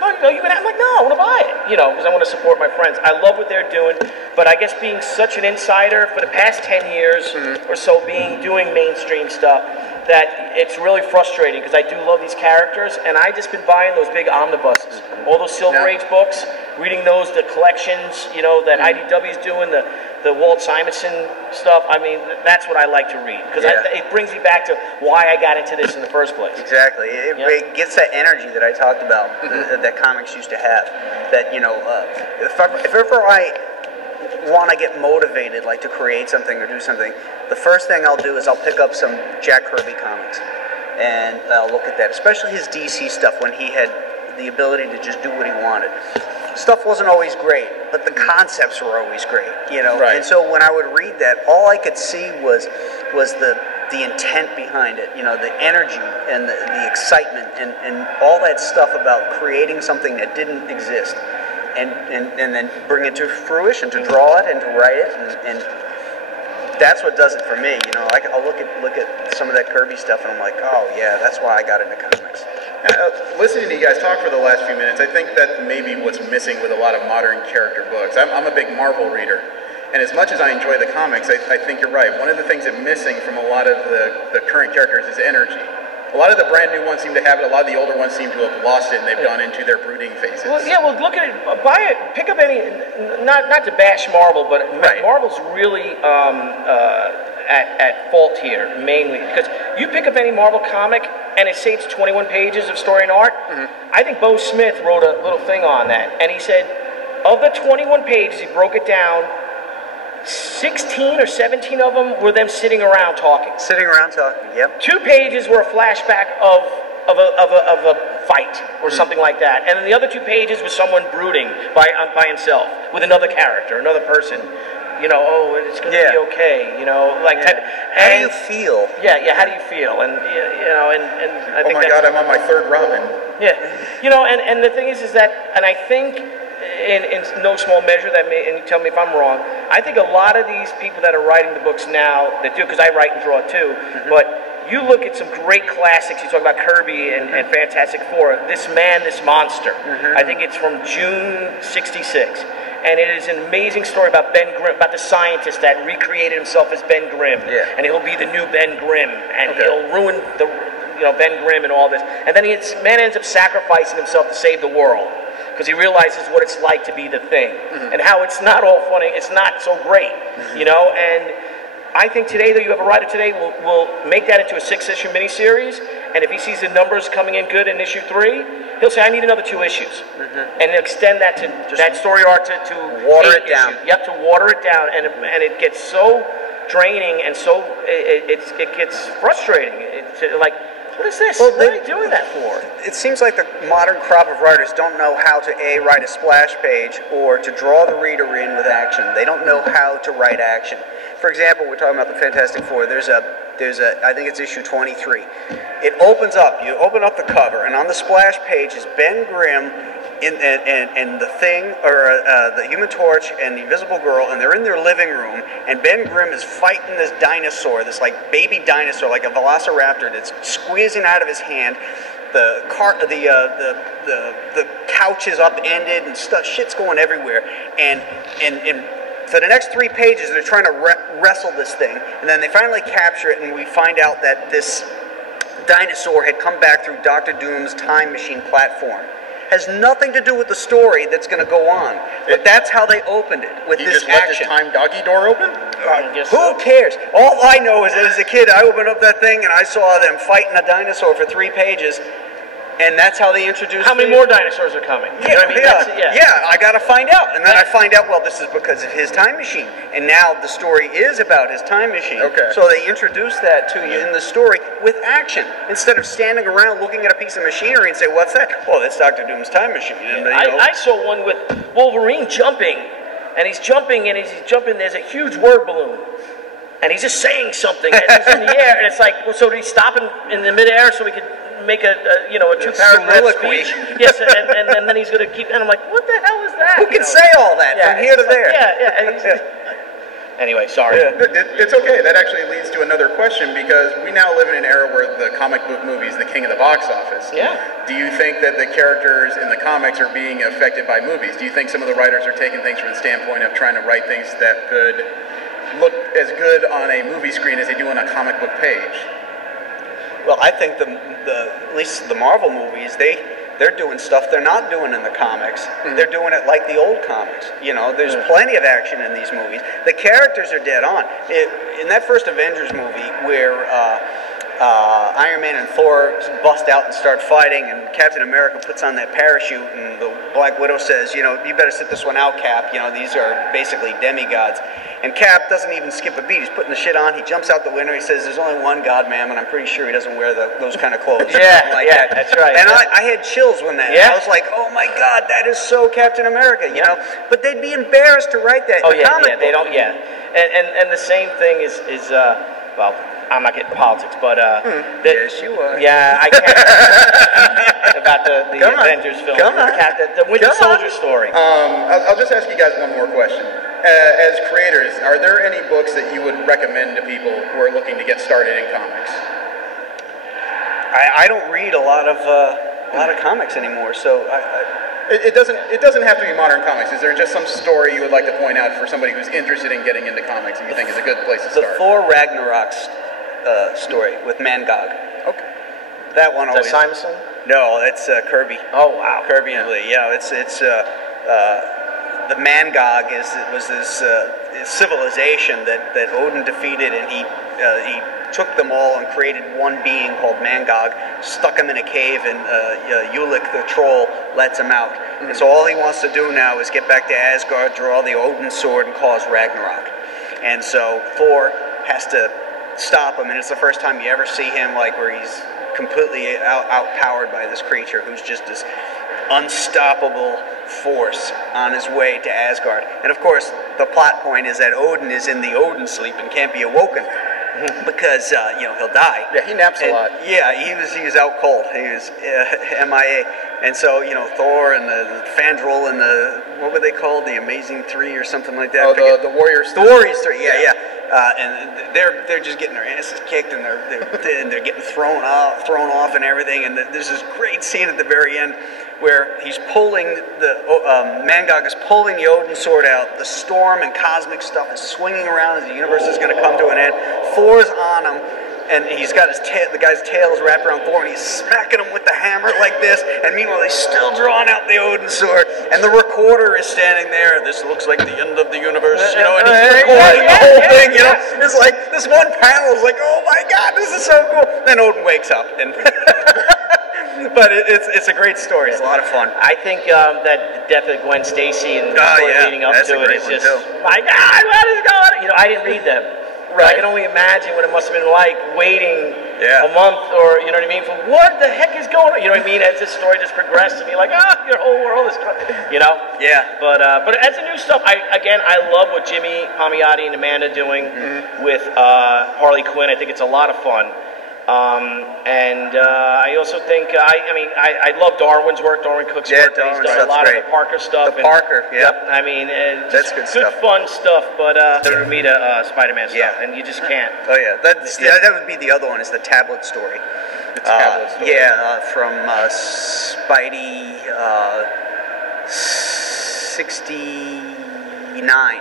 I'm like, no, I want to buy it, you know, because I want to support my friends. I love what they're doing, but I guess being such an insider for the past 10 years or so, doing mainstream stuff, that it's really frustrating because I do love these characters, and I just been buying those big omnibuses, all those Silver Age books, reading those, the collections, you know, that IDW is doing, the Walt Simonson stuff. I mean, that's what I like to read because it brings me back to why I got into this in the first place. Exactly. It gets that energy that I talked about that comics used to have. That, you know, if ever I want to get motivated, like to create something or do something, the first thing I'll do is I'll pick up some Jack Kirby comics and I'll look at that, especially his DC stuff when he had the ability to just do what he wanted. Stuff wasn't always great, but the concepts were always great, you know. And so when I would read that, all I could see was the intent behind it, you know, the energy and the excitement and all that stuff about creating something that didn't exist. And then bring it to fruition, to draw it and to write it, and that's what does it for me. You know, I'll look at some of that Kirby stuff, and I'm like, oh yeah, that's why I got into comics. Listening to you guys talk for the last few minutes, I think that maybe what's missing with a lot of modern character books. I'm a big Marvel reader, and as much as I enjoy the comics, I think you're right. One of the things that's missing from a lot of the current characters is energy. A lot of the brand new ones seem to have it. A lot of the older ones seem to have lost it, and they've gone into their brooding phases. Well, look at it. Buy it. Pick up any. Not to bash Marvel, but Marvel's really at fault here mainly because you pick up any Marvel comic, and it say it's 21 pages of story and art. I think Bo Smith wrote a little thing on that, and he said of the 21 pages, he broke it down. 16 or 17 of them were them sitting around talking. Yep. 2 pages were a flashback of a fight or something like that, and then the other 2 pages was someone brooding by himself with another character, another person. oh, it's going to Yeah. be okay, like type. How do and- you feel? Yeah. How do you feel? And and I Oh think my that's, God, I'm on my third Robin. yeah, and the thing is that, and I think in no small measure and you tell me if I'm wrong, I think a lot of these people that are writing the books now that do, because I write and draw too, but you look at some great classics. You talk about Kirby and Fantastic Four. This Man, This Monster. I think it's from June '66. And it is an amazing story about Ben Grimm, about the scientist that recreated himself as Ben Grimm. Yeah. And he'll be the new Ben Grimm. And he'll ruin the, Ben Grimm and all this. And then man ends up sacrificing himself to save the world. Because he realizes what it's like to be the Thing. And how it's not all funny, it's not so great. And I think today that you have a writer today will make that into a 6-issue miniseries, and if he sees the numbers coming in good in issue 3, he'll say, I need another 2 issues. And extend that to that story arc to water 8 it down. issues. You have to water it down, and it gets so draining and so it gets frustrating. It's like, what is this? Well, what are you doing that for? It seems like the modern crop of writers don't know how to write a splash page or to draw the reader in with action. They don't know how to write action. For example, we're talking about the Fantastic Four. There's a I think it's issue 23. It opens up. You open up the cover, and on the splash page is Ben Grimm and the Thing, or the Human Torch and the Invisible Girl, and they're in their living room, and Ben Grimm is fighting this dinosaur, this like baby dinosaur, like a velociraptor that's squeezing out of his hand. The couch is upended and stuff. Shit's going everywhere, and for the next 3 pages, they're trying to wrestle this thing, and then they finally capture it, and we find out that this dinosaur had come back through Dr. Doom's time machine platform. Has nothing to do with the story that's going to go on, but that's how they opened it, with this just left action. his time doggy door open? Who cares? All I know is that as a kid, I opened up that thing and I saw them fighting a dinosaur for 3 pages. And that's how they introduced How many more dinosaurs are coming? You know what I mean? Yeah, I got to find out. And then I find out, well, this is because of his time machine. And now the story is about his time machine. Okay. So they introduce that to you in the story with action. Instead of standing around looking at a piece of machinery and say, what's that? Oh, that's Dr. Doom's time machine. And, I saw one with Wolverine jumping. And he's jumping, there's a huge word balloon. And he's just saying something, and he's in the air, and it's like, well, so did he stop in the midair so we could make a 2-paragraph speech? Yes, and then he's going to keep, and I'm like, what the hell is that? Who can say all that from here to there? Anyway, sorry. Yeah, it's okay. That actually leads to another question, because we now live in an era where the comic book movie is the king of the box office. Yeah. Do you think that the characters in the comics are being affected by movies? Do you think some of the writers are taking things from the standpoint of trying to write things that could look as good on a movie screen as they do on a comic book page? Well, I think at least the Marvel movies, they're doing stuff they're not doing in the comics. They're doing it like the old comics. There's plenty of action in these movies. The characters are dead on. In that first Avengers movie where Iron Man and Thor bust out and start fighting, and Captain America puts on that parachute, and the Black Widow says, you better sit this one out, Cap. These are basically demigods. And Cap doesn't even skip a beat. He's putting the shit on. He jumps out the window. He says, there's only one God, ma'am, and I'm pretty sure he doesn't wear those kind of clothes. Yeah, that's right. And I had chills when that. Yeah. I was like, oh my God, that is so Captain America, you know? But they'd be embarrassed to write that in the comic book. They don't, And the same thing is well, I'm not getting politics, but yes, you are. Yeah, I can't. About the Avengers film. Come on. The Winter Soldier story. I'll just ask you guys one more question. As creators, are there any books that you would recommend to people who are looking to get started in comics? I don't read a lot of comics anymore, so It doesn't have to be modern comics. Is there just some story you would like to point out for somebody who's interested in getting into comics and you think is a good place to start? The Thor Ragnarok story with Mangog. Okay. That one always. Is that Simonson? No, it's Kirby. Oh wow. Kirby and Lee. Yeah, it's the Mangog was this civilization that Odin defeated, and he took them all and created one being called Mangog, stuck him in a cave, and Ulik the troll lets him out. And so all he wants to do now is get back to Asgard, draw the Odin sword, and cause Ragnarok. And so Thor has to stop him, and it's the first time you ever see him where he's completely outpowered by this creature who's just this unstoppable force on his way to Asgard. And of course, the plot point is that Odin is in the Odin sleep and can't be awoken because he'll die. Yeah, he naps a lot. Yeah, he was out cold. He was MIA. And so Thor and the Fandral and the, what were they called? The Amazing Three or something like that. Oh, the Warriors. The Warriors Three. Yeah. And they're just getting their asses kicked, and they're getting thrown off and everything. And there's this great scene at the very end where he's pulling Mangog is pulling the Odin sword out. The storm and cosmic stuff is swinging around as the universe is going to come to an end. Thor's on him, and he's got the guy's tail is wrapped around Thor, and he's smacking him with the hammer like this. And meanwhile, he's still drawing out the Odin sword, and the recorder is standing there. This looks like the end of the universe, and he's recording the whole thing. It's like this one panel is like, oh my God, this is so cool. Then Odin wakes up, and but it's a great story. It's a lot of fun. I think that death of Gwen Stacy and the story leading up to it is just, my God, what is going on? I didn't read them. Right. I can only imagine what it must have been like waiting a month or, you know what I mean, for what the heck is going on? You know what I mean? As this story just progressed and you're like, your whole world is, Yeah. But as a new stuff, I love what Jimmy Palmiotti and Amanda doing with Harley Quinn. I think it's a lot of fun. And I also think, I love Darwin's work, Darwin Cook's work. He's done a lot of the Parker stuff. Yep. I mean, that's good stuff. Fun stuff, but they're me to Spider-Man stuff, and you just can't. Oh yeah, that would be the other one, is the tablet story. The tablet story. Yeah, from Spidey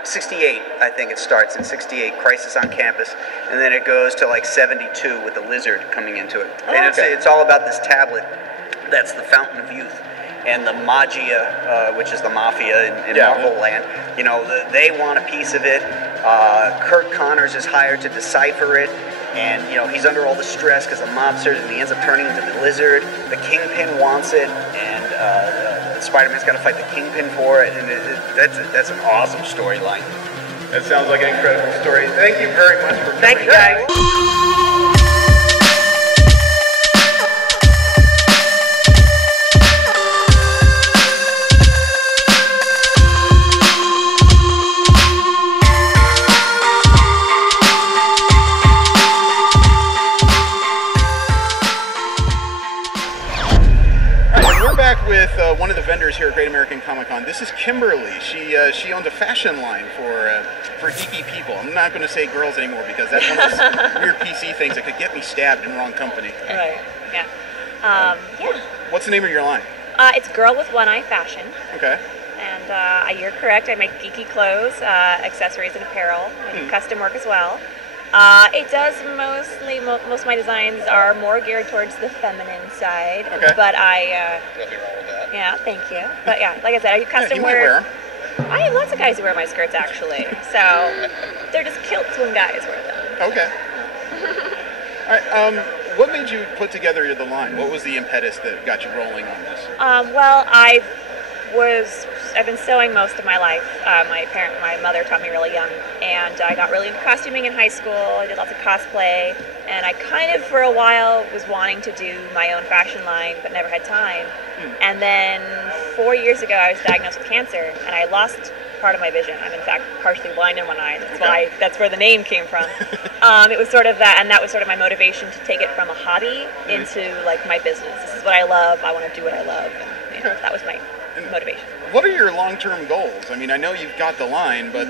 68, I think it starts in 68, Crisis on Campus, and then it goes to like 72 with the Lizard coming into it. And it's all about this tablet that's the fountain of youth. And the Magia, which is the mafia in Marvel land, they want a piece of it. Kurt Connors is hired to decipher it, and he's under all the stress because the mobsters, and he ends up turning into the Lizard. The Kingpin wants it, and Spider-Man's got to fight the Kingpin for it, and that's an awesome storyline. That sounds like an incredible story. Thank you very much for coming. Thank you, guys. With one of the vendors here at Great American Comic-Con. This is Kimberly. She owns a fashion line for geeky people. I'm not going to say girls anymore because that's one of those weird PC things that could get me stabbed in wrong company. Right. Yeah. What's the name of your line? It's Girl with One Eye Fashion. Okay. And you're correct. I make geeky clothes, accessories, and apparel. I do custom work as well. It does most of my designs are more geared towards the feminine side. Okay. But I, Nothing wrong with that. yeah, thank you. But yeah, like I said, I do custom you wear. Might wear 'em. I have lots of guys who wear my skirts actually. So they're just kilts when guys wear them. Okay. All right. What made you put together the line? What was the impetus that got you rolling on this? Well, I've been sewing most of my life. My mother taught me really young, and I got really into costuming in high school. I did lots of cosplay, and I kind of, for a while, was wanting to do my own fashion line, but never had time. And then 4 years ago, I was diagnosed with cancer, and I lost part of my vision. I'm in fact partially blind in one eye. That's where the name came from. It was sort of that, and that was sort of my motivation to take it from a hobby into like my business. This is what I love. I want to do what I love, and that was my motivation. What are your long-term goals? I mean, I know you've got the line, but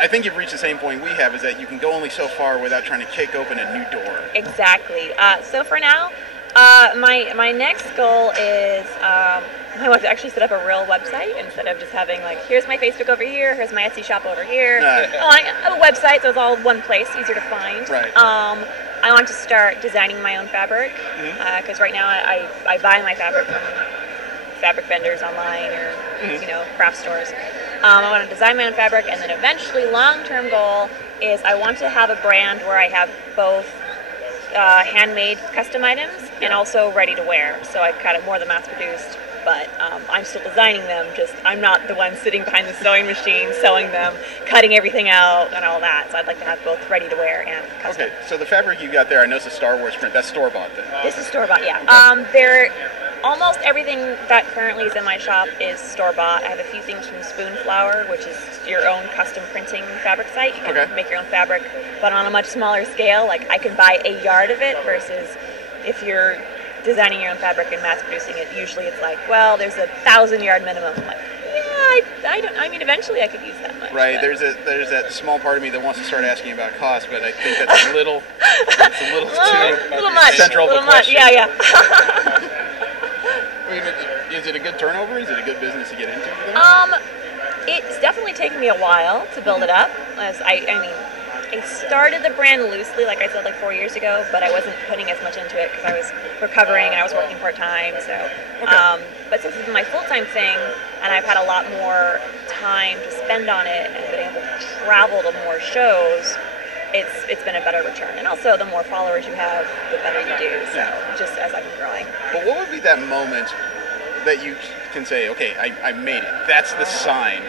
I think you've reached the same point we have, is that you can go only so far without trying to kick open a new door. Exactly. So for now, my next goal is I want to actually set up a real website instead of just having like, here's my Facebook over here, here's my Etsy shop over here. I have a website, so it's all one place, easier to find. Right. I want to start designing my own fabric, because right now I buy my fabric from fabric vendors online or craft stores. I want to design my own fabric, and then eventually long-term goal is I want to have a brand where I have both handmade custom items and also ready to wear. So I kind of more the mass-produced, but I'm still designing them, just I'm not the one sitting behind the sewing machine sewing them, cutting everything out and all that. So I'd like to have both ready to wear and custom. Okay, so the fabric you got there, I know it's a Star Wars print. That's store-bought then? This is store-bought, yeah. Almost everything that currently is in my shop is store-bought. I have a few things from Spoon Flower, which is your own custom printing fabric site. You can make your own fabric, but on a much smaller scale. Like, I can buy a yard of it versus if you're designing your own fabric and mass producing it, usually it's like, well, there's a 1,000-yard minimum. I'm like, yeah, I don't. I mean, eventually I could use that much. Right. There's that small part of me that wants to start asking about cost, but I think that's a little too much. Central little of a question. much. Yeah. I mean, is it a good turnover? Is it a good business to get into? It's definitely taken me a while to build it up. As I mean, I started the brand loosely, like I said, like 4 years ago, but I wasn't putting as much into it because I was recovering and I was working part-time. So, but since it's been my full-time thing, and I've had a lot more time to spend on it and been able to travel to more shows, it's been a better return. And also, the more followers you have, the better you do. So, just as I've been growing. But what would be that moment that you can say, okay, I made it. That's the sign.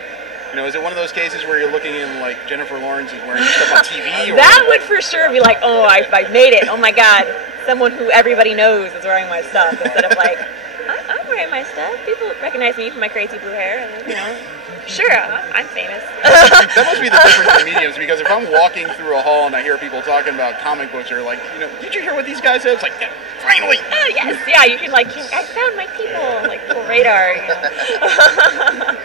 You know, is it one of those cases where you're looking in like Jennifer Lawrence is wearing stuff on TV? Or that would for sure be like, oh, I made it. Oh my God, someone who everybody knows is wearing my stuff. Instead of like, I'm wearing my stuff. People recognize me for my crazy blue hair, and you know, sure, I'm famous. That must be the difference in mediums, because if I'm walking through a hall and I hear people talking about comic books, or like, you know, did you hear what these guys said? It's like, yeah, finally. Oh yes, yeah. You can like, I found my people, like little radar. You know.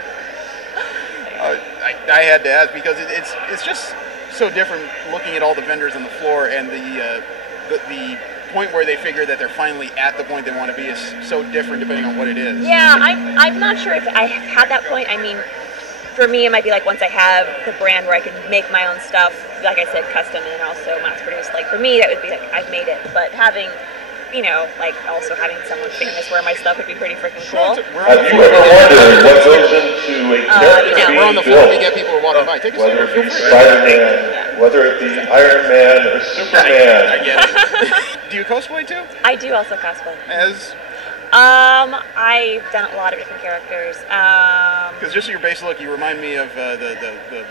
I had to ask because it's just so different looking at all the vendors on the floor, and the point where they figure that they're finally at the point they want to be is so different depending on what it is. Yeah, I'm not sure if I have had that point. I mean, for me, it might be like once I have the brand where I can make my own stuff, like I said, custom and also mass produced. Like for me, that would be like I've made it. But having, you know, like also having someone famous wear my stuff would be pretty freaking cool. Have you ever wondered what goes into a character we're on the being floor. built? We get people walking by. Take a Whether seat. it be Spider-Man, whether it be Iron Man or Superman. I get it. Do you cosplay too? I do also cosplay. As? I've done a lot of different characters. Because just your base look, you remind me of the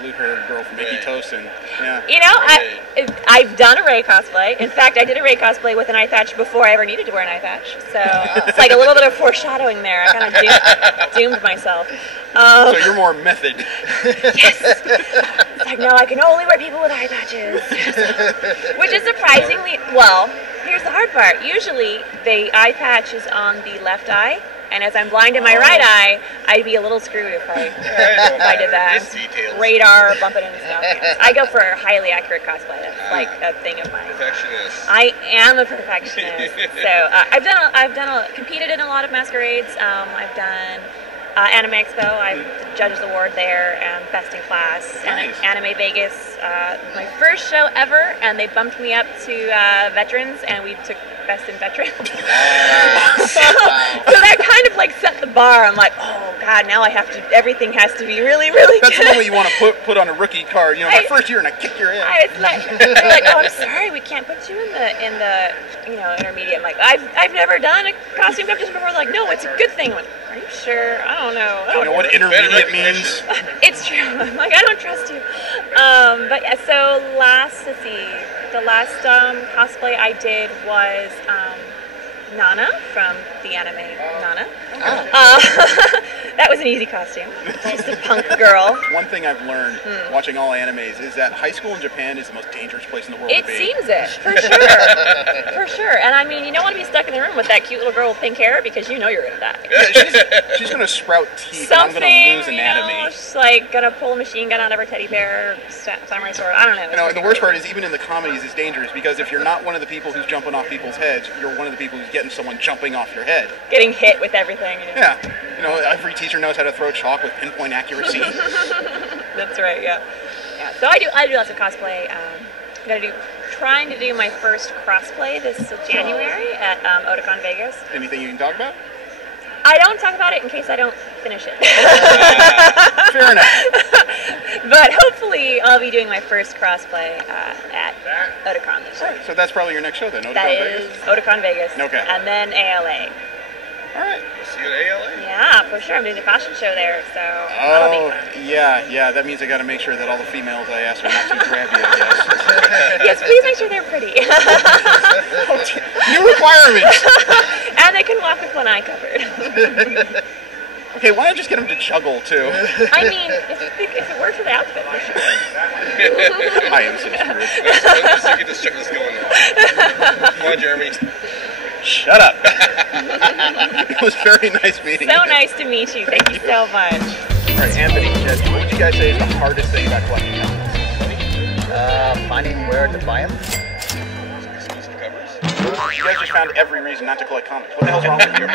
blue-haired girl from Mickey Toast, and yeah. You know, I've done a Ray cosplay. In fact, I did a Ray cosplay with an eye patch before I ever needed to wear an eye patch. So it's like a little bit of foreshadowing there. I kind of doomed myself. So you're more method. Yes. It's like, no, I can only wear people with eye patches. Which is surprisingly, well, here's the hard part. Usually, the eye patch is on the left eye, and as I'm blind in my right eye, I'd be a little screwed if I did that. Radar, bumping into stuff. Yes. I go for a highly accurate cosplay. That's like a thing of mine. Perfectionist. I am a perfectionist. So I've competed in a lot of masquerades. I've done Anime Expo. I judged the award there and Best in Class. Nice. And Anime Vegas, my first show ever, and they bumped me up to Veterans, and we took Best in Veterans. So that kind of like set the bar. I'm like, oh God, now I have to. Everything has to be really, really That's good. the moment you want to put on a rookie card. You know, my first year, and I kick your ass. It's like they're like, oh, I'm sorry, we can't put you in the you know, intermediate. I'm like, I've never done a costume competition before. They're like, no, it's a good thing. I'm like, are you sure? I don't know. I don't know what intermediate means. It's true. I'm like, I don't trust you. But yeah, so let's see. The last cosplay I did was Nana from the anime Nana. That was an easy costume. Just a punk girl. One thing I've learned watching all animes is that high school in Japan is the most dangerous place in the world It to be. seems it, for sure. For sure. And I mean, you don't want to be stuck in the room with that cute little girl with pink hair because you know you're going to die. Yeah, she's going to sprout teeth and I'm going to lose anatomy. You know, she's like going to pull a machine gun out of her teddy bear, samurai sword. I don't know. You know, and the worst part is even in the comedies it's dangerous because if you're not one of the people who's jumping off people's heads, you're one of the people who's getting someone jumping off your head. Getting hit with everything. You know? Yeah. You know, every teacher knows how to throw chalk with pinpoint accuracy. That's right, yeah. So I do lots of cosplay. I'm trying to do my first crossplay this January at Otakon Vegas. Anything you can talk about? I don't talk about it in case I don't finish it. Fair enough. But hopefully I'll be doing my first crossplay at Otakon this year. Right, so that's probably your next show then, Otakon That Vegas? is Otakon Vegas. Okay. And then ALA. All right. See you at ALA? Yeah, for sure. I'm doing a fashion show there, so that'll be fun. Yeah. That means I got to make sure that all the females I ask are not too grabby, I guess. Yes, please make sure they're pretty. New requirements. And I can walk with one eye covered. Okay, why not just get him to juggle too? I mean, if it works for the outfit, for sure. I am so screwed. Let's get this check this going now. Come on, Jeremy. Shut up. It was very nice meeting you. So nice to meet you. Thank you so much. All right, Anthony, what would you guys say is the hardest thing about collecting comics? Finding where to buy them. You guys just found every reason not to collect comics. What the hell's wrong with you?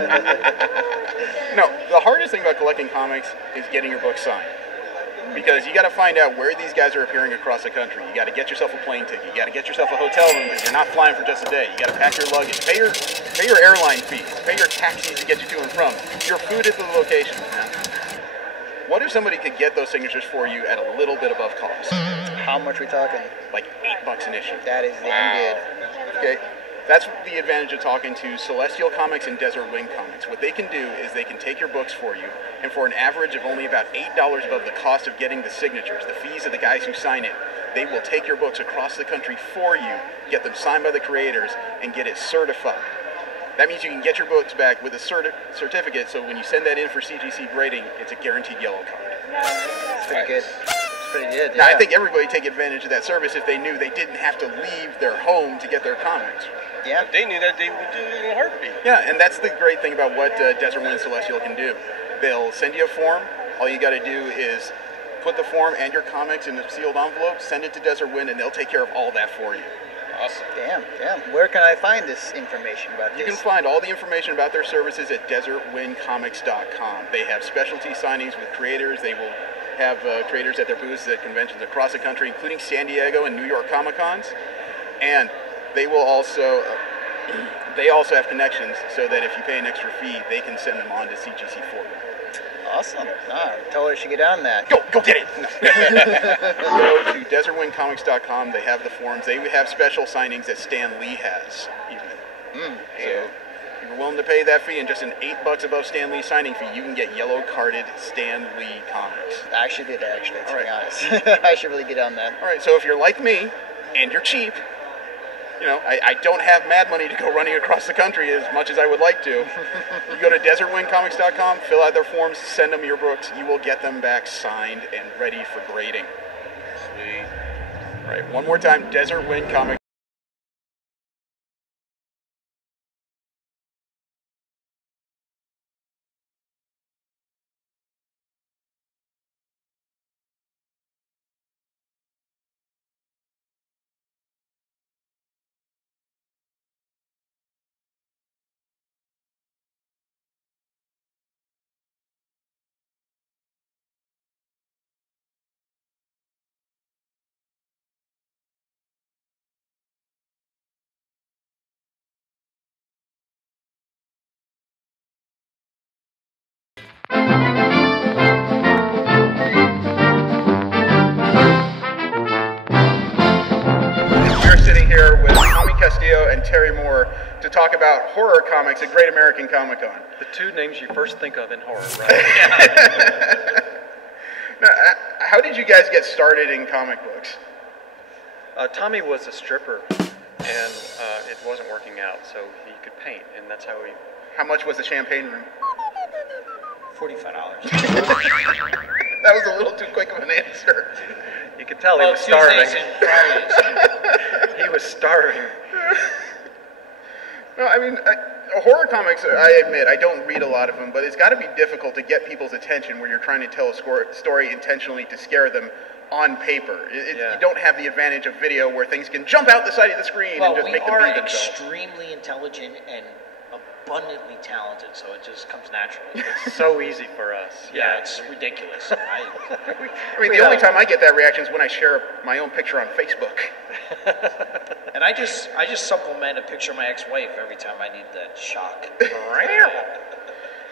No, the hardest thing about collecting comics is getting your book signed. Because you got to find out where these guys are appearing across the country. You got to get yourself a plane ticket. You got to get yourself a hotel room because you're not flying for just a day. You got to pack your luggage. Pay your airline fees. Pay your taxis to get you to and from. Your food at the location. What if somebody could get those signatures for you at a little bit above cost? How much we talking? Like $8 an issue. That is damn good. Okay. That's the advantage of talking to Celestial Comics and Desert Wind Comics. What they can do is they can take your books for you, and for an average of only about $8 above the cost of getting the signatures, the fees of the guys who sign it, they will take your books across the country for you, get them signed by the creators, and get it certified. That means you can get your books back with a certificate, so when you send that in for CGC grading, it's a guaranteed yellow card. It's pretty good. It's pretty good, yeah. Now, I think everybody would take advantage of that service if they knew they didn't have to leave their home to get their comics. Yeah. If they knew that, they would do it in a heartbeat. Yeah, and that's the great thing about what Desert Wind Celestial can do. They'll send you a form. All you got to do is put the form and your comics in a sealed envelope, send it to Desert Wind, and they'll take care of all that for you. Awesome. Damn. Where can I find this information about this? You can find all the information about their services at desertwindcomics.com. They have specialty signings with creators. They will have creators at their booths at conventions across the country, including San Diego and New York Comic-Cons. And they will also have connections so that if you pay an extra fee, they can send them on to CGC for you. Awesome. Totally should get on that. Go get it! Go to desertwindcomics.com. They have the forms. They have special signings that Stan Lee has, even. So if you're willing to pay that fee and just an $8 above Stan Lee's signing fee, you can get yellow-carded Stan Lee comics. I should do that, actually, to be honest. I should really get on that. All right, so if you're like me and you're cheap, you know, I don't have mad money to go running across the country as much as I would like to. You go to desertwindcomics.com, fill out their forms, send them your books. You will get them back signed and ready for grading. Sweet. All right, one more time, Desert Wind Comics. We're sitting here with Tommy Castillo and Terry Moore to talk about horror comics at Great American Comic-Con. The two names you first think of in horror, right? Now, how did you guys get started in comic books? Tommy was a stripper, and it wasn't working out, so he could paint, and that's how he... How much was the champagne room? $45. That was a little too quick of an answer. You could tell he was starving. Tuesdays and Fridays. He was starving. No, I mean, horror comics, I admit, I don't read a lot of them, but it's got to be difficult to get people's attention when you're trying to tell a story intentionally to scare them on paper. You don't have the advantage of video where things can jump out the side of the screen and just make them be themselves. Well, we are extremely intelligent and abundantly talented, so it just comes naturally. It's so easy for us. Yeah, it's ridiculous. I mean, the only time I get that reaction is when I share my own picture on Facebook. And I just supplement a picture of my ex-wife every time I need that shock.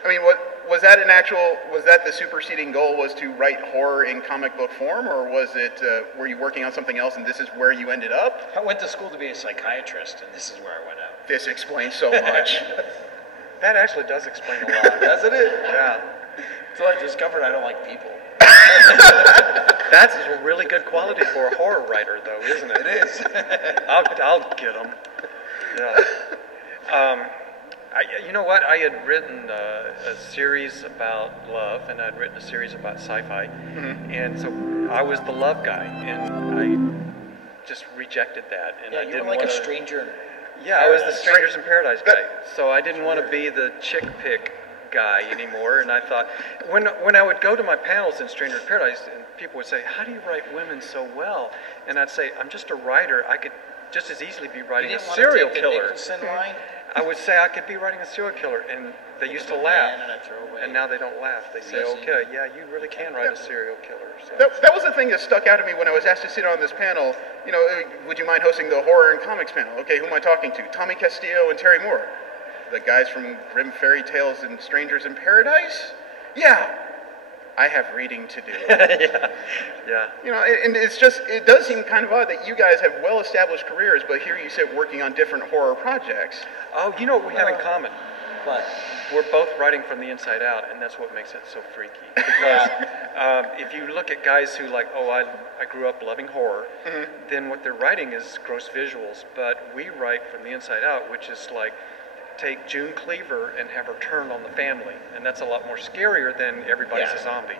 I mean, was that the superseding goal, was to write horror in comic book form, or was it, were you working on something else and this is where you ended up? I went to school to be a psychiatrist, and this is where I went out. This explains so much. That actually does explain a lot, doesn't it? Yeah. So I discovered I don't like people. That's a really good quality for a horror writer, though, isn't it? It is. I'll get them. Yeah. You know what? I had written a series about love, and I'd written a series about sci-fi, and so I was the love guy, and I just rejected that. And Yeah, I you didn't were like want a stranger. Yeah, I was the Strangers in Paradise guy, so I didn't want to be the chick pick guy anymore. And I thought, when I would go to my panels in Strangers in Paradise, and people would say, "How do you write women so well?" And I'd say, "I'm just a writer. I could just as easily be writing a serial killer." Line? I would say I could be writing a serial killer, and they used to laugh. And now they don't laugh. They say, "Okay, yeah, you really can write a serial killer." So. That was the thing that stuck out to me when I was asked to sit on this panel. You know, would you mind hosting the horror and comics panel? Okay, who am I talking to? Tommy Castillo and Terry Moore, the guys from Grimm Fairy Tales and Strangers in Paradise. Yeah, I have reading to do. Yeah. You know, and it's just, it does seem kind of odd that you guys have well-established careers, but here you sit working on different horror projects. Oh, you know what we have in common? What? We're both writing from the inside out, and that's what makes it so freaky. Because if you look at guys who like, oh, I grew up loving horror, then what they're writing is gross visuals. But we write from the inside out, which is like, take June Cleaver and have her turn on the family. And that's a lot more scarier than everybody's a zombie.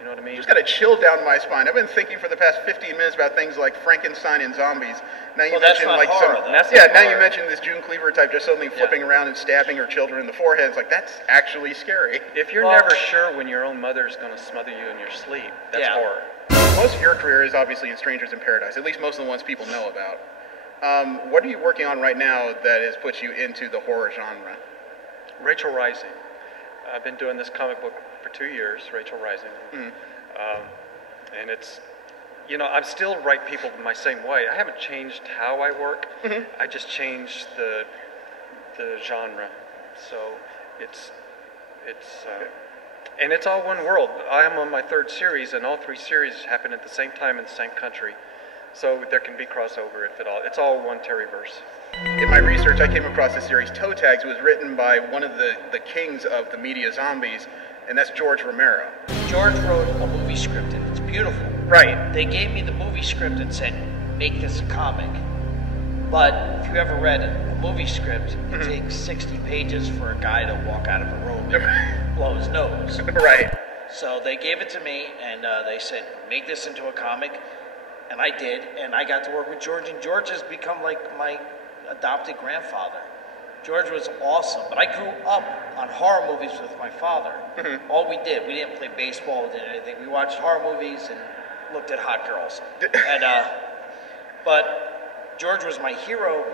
You know what I mean? Just got a chill down my spine. I've been thinking for the past 15 minutes about things like Frankenstein and zombies. Now you mentioned like horror, now you mentioned this June Cleaver type just suddenly flipping around and stabbing her children in the forehead. It's like, that's actually scary. If you're never sure when your own mother's going to smother you in your sleep, that's horror. Most of your career is obviously in Strangers in Paradise, at least most of the ones people know about. What are you working on right now that has put you into the horror genre? Rachel Rising. I've been doing this comic book for 2 years, Rachel Rising. And it's, you know, I still write people my same way. I haven't changed how I work. I just changed the genre. So it's and it's all one world. I am on my 3rd series, and all 3 series happen at the same time in the same country. So there can be crossover if at all. It's all one Terryverse. In my research, I came across the series Toe Tags. It was written by one of the kings of the media zombies, and that's George Romero. George wrote a movie script, and it's beautiful. Right. They gave me the movie script and said, make this a comic. But if you ever read a movie script, it takes 60 pages for a guy to walk out of a room and blow his nose. Right. So they gave it to me, and they said, make this into a comic. And I did, and I got to work with George, and George has become like my adopted grandfather. George was awesome, but I grew up on horror movies with my father. All we didn't play baseball, we didn't anything. We watched horror movies and looked at hot girls. And but George was my hero.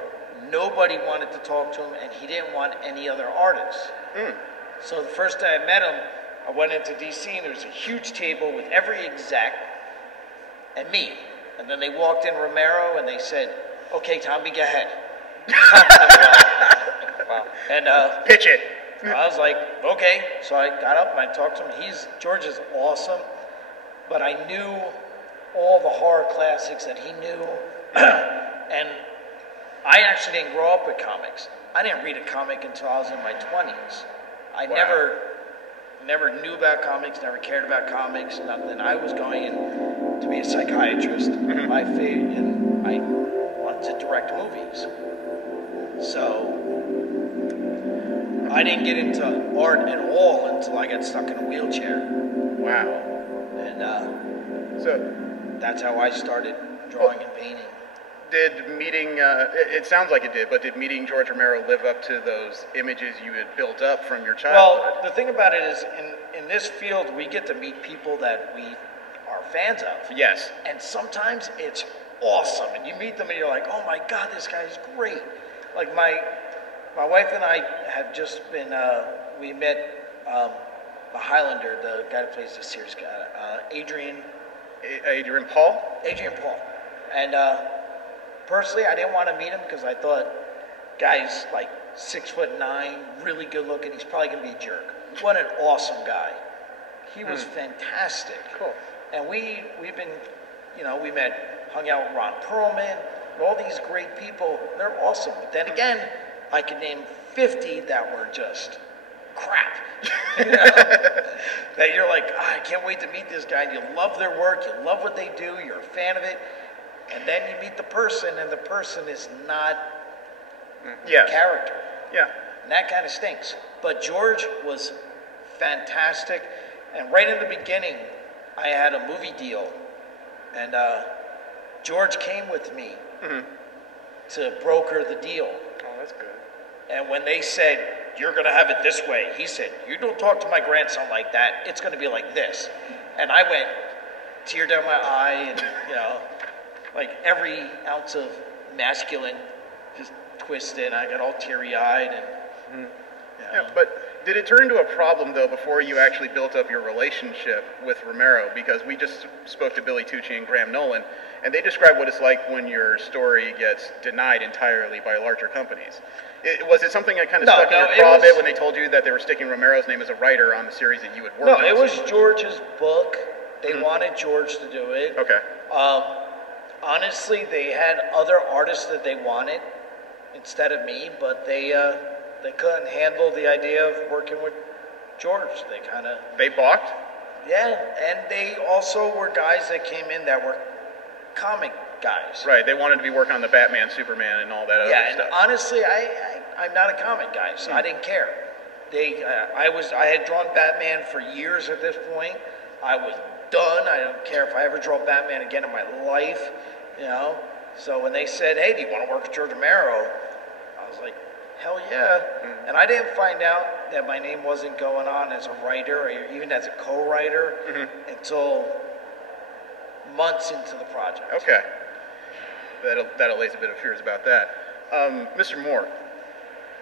Nobody wanted to talk to him, and he didn't want any other artists. So the first day I met him, I went into DC, and there was a huge table with every exec and me. And then they walked in Romero, and they said, okay, Tommy, go ahead. Wow. And pitch it. I was like, okay. So I got up and I talked to him. George is awesome, but I knew all the horror classics that he knew. And I actually didn't grow up with comics. I didn't read a comic until I was in my 20s. I never knew about comics, never cared about comics, nothing. I was going in to be a psychiatrist, and I wanted to direct movies. So I didn't get into art at all until I got stuck in a wheelchair. Wow. And so that's how I started drawing and painting. Did meeting, it sounds like it did, but did meeting George Romero live up to those images you had built up from your childhood? Well, the thing about it is, in this field, we get to meet people that we are fans of. Yes. And sometimes it's awesome, and you meet them and you're like, oh my God, this guy's great. Like my wife and I have just been, we met the Highlander, the guy that plays the Sears guy, Adrian Paul? Adrian Paul. And personally, I didn't want to meet him because I thought, guy's like 6'9", really good looking, he's probably going to be a jerk. What an awesome guy. He was fantastic. Cool. And we've been, we hung out with Ron Perlman, and all these great people. They're awesome. But then again, I could name 50 that were just crap. That you're like, I can't wait to meet this guy. And you love their work, you love what they do, you're a fan of it. And then you meet the person, and the person is not character. Yeah. And that kind of stinks. But George was fantastic. And right in the beginning, I had a movie deal. And George came with me to broker the deal. Oh, that's good. And when they said, you're going to have it this way, he said, you don't talk to my grandson like that. It's going to be like this. And I went, tear down my eye, and, you know, like every ounce of masculine just twisted. I got all teary-eyed. And, Yeah, but did it turn into a problem, though, before you actually built up your relationship with Romero? Because we just spoke to Billy Tucci and Graham Nolan, and they describe what it's like when your story gets denied entirely by larger companies. Was it something that kind of stuck in your craw a bit when they told you that they were sticking Romero's name as a writer on the series that you had worked on? No, it was George's book. They wanted George to do it. Okay. Honestly, they had other artists that they wanted instead of me, but they couldn't handle the idea of working with George. They balked? Yeah, and they also were guys that came in that were comic guys. Right, they wanted to be working on the Batman, Superman, and all that other stuff. Yeah, and honestly, I'm not a comic guy, so I didn't care. I had drawn Batman for years at this point. I was done. I don't care if I ever draw Batman again in my life, you know. So when they said, hey, do you want to work with George Romero? I was like, hell yeah. And I didn't find out that my name wasn't going on as a writer or even as a co-writer until months into the project. Okay. That allays a bit of fears about that. Mr. Moore,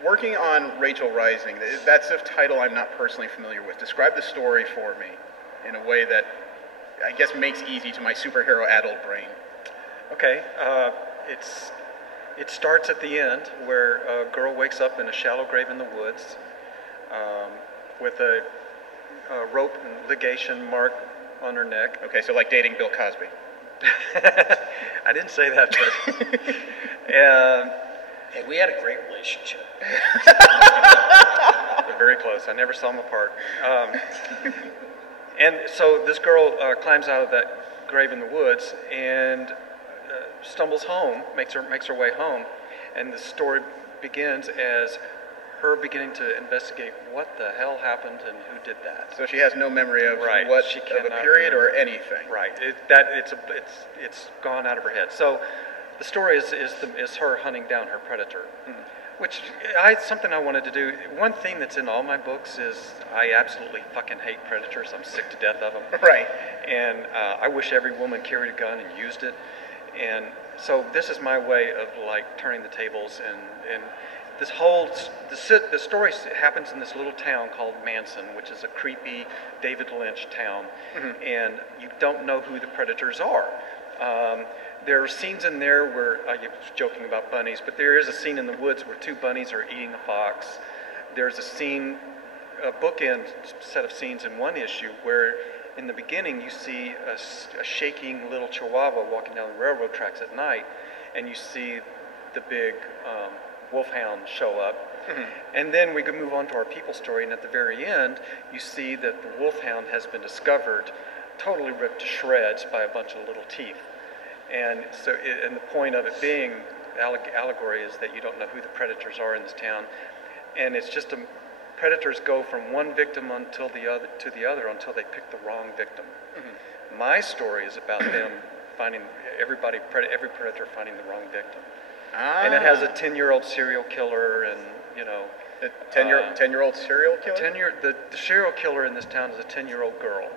working on Rachel Rising, that's a title I'm not personally familiar with. Describe the story for me in a way that I guess makes easy to my superhero adult brain. Okay. It starts at the end where a girl wakes up in a shallow grave in the woods with a rope and ligation mark on her neck. Okay, so like dating Bill Cosby. I didn't say that, but hey, we had a great relationship. We're very close. I never saw them apart. And so this girl climbs out of that grave in the woods and stumbles home, makes her way home, and the story begins as her beginning to investigate what the hell happened and who did that. So she has no memory of right. what She of cannot a period remember. or anything. Right. It's gone out of her head. So the story is her hunting down her predator, which something I wanted to do. One thing that's in all my books is I absolutely fucking hate predators. I'm sick to death of them. Right. And I wish every woman carried a gun and used it. And so this is my way of like turning the tables, and this whole the story happens in this little town called Manson, which is a creepy David Lynch town, and you don't know who the predators are. There are scenes in there where I was joking about bunnies, but there is a scene in the woods where two bunnies are eating a fox. There's a scene, a bookend set of scenes in one issue where in the beginning you see a shaking little chihuahua walking down the railroad tracks at night, and you see the big wolfhound show up. And then we can move on to our people story, and at the very end you see that the wolfhound has been discovered totally ripped to shreds by a bunch of little teeth. And so, and the point of it being allegory is that you don't know who the predators are in this town, and it's just predators go from one victim to the other until they pick the wrong victim. My story is about them finding every predator finding the wrong victim, and it has a 10-year-old serial killer, and you know, a 10-year-old serial killer. The serial killer in this town is a 10-year-old girl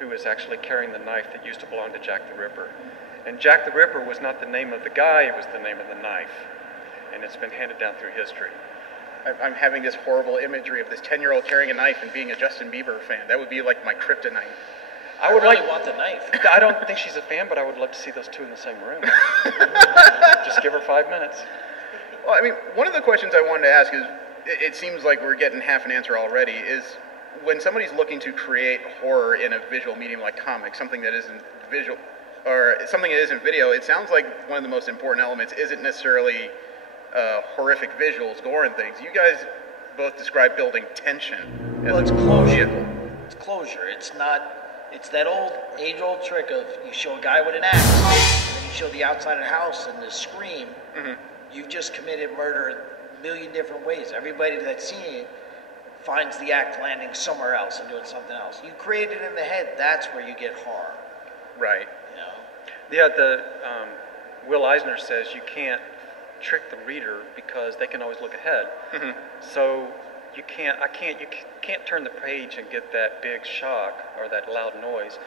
who is actually carrying the knife that used to belong to Jack the Ripper. And Jack the Ripper was not the name of the guy, it was the name of the knife. And it's been handed down through history. I'm having this horrible imagery of this 10-year-old carrying a knife and being a Justin Bieber fan. That would be like my kryptonite. I would really want the knife. I don't think she's a fan, but I would love to see those two in the same room. Just give her 5 minutes. Well, I mean, one of the questions I wanted to ask is, it seems like we're getting half an answer already, is when somebody's looking to create horror in a visual medium like comics, something that isn't visual, or something that isn't video, it sounds like one of the most important elements isn't necessarily horrific visuals, gore and things. You guys both describe building tension. Well, it's closure. It's closure. It's not, it's that age-old trick of you show a guy with an axe, and then you show the outside of the house and the scream. You've just committed murder million different ways. Everybody that's seeing it finds the act landing somewhere else and doing something else. You create it in the head, that's where you get horror. Right. You know? Yeah, Will Eisner says you can't trick the reader because they can always look ahead. So you can't turn the page and get that big shock or that loud noise.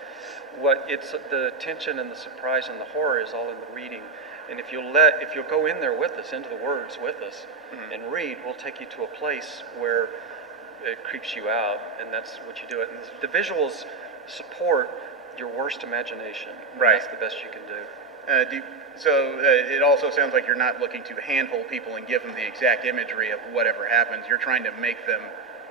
It's the tension and the surprise and the horror is all in the reading. And if you'll go in there with us, into the words with us, and read, we'll take you to a place where it creeps you out, and that's what you do it. And the visuals support your worst imagination. Right. That's the best you can do. So it also sounds like you're not looking to handhold people and give them the exact imagery of whatever happens. You're trying to make them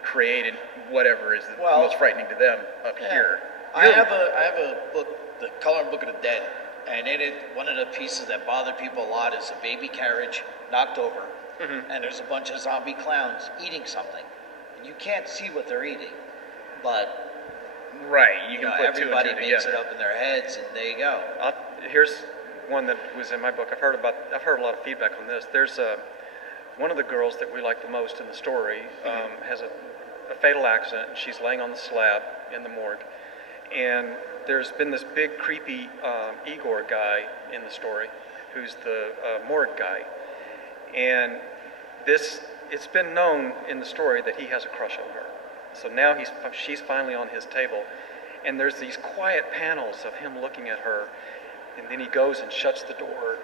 create whatever is the most frightening to them up here. I have a book, The Coloring Book of the Dead, and in it, one of the pieces that bothered people a lot is a baby carriage knocked over, and there's a bunch of zombie clowns eating something. And you can't see what they're eating, but you can put everybody two and two makes together. it up in their heads, and there you go. Here's one that was in my book. I've heard a lot of feedback on this. There's one of the girls that we like the most in the story has a fatal accident, and she's laying on the slab in the morgue. And there's been this big creepy Igor guy in the story, who's the morgue guy. And it's been known in the story that he has a crush on her. So now she's finally on his table, and there's these quiet panels of him looking at her, and then he goes and shuts the door,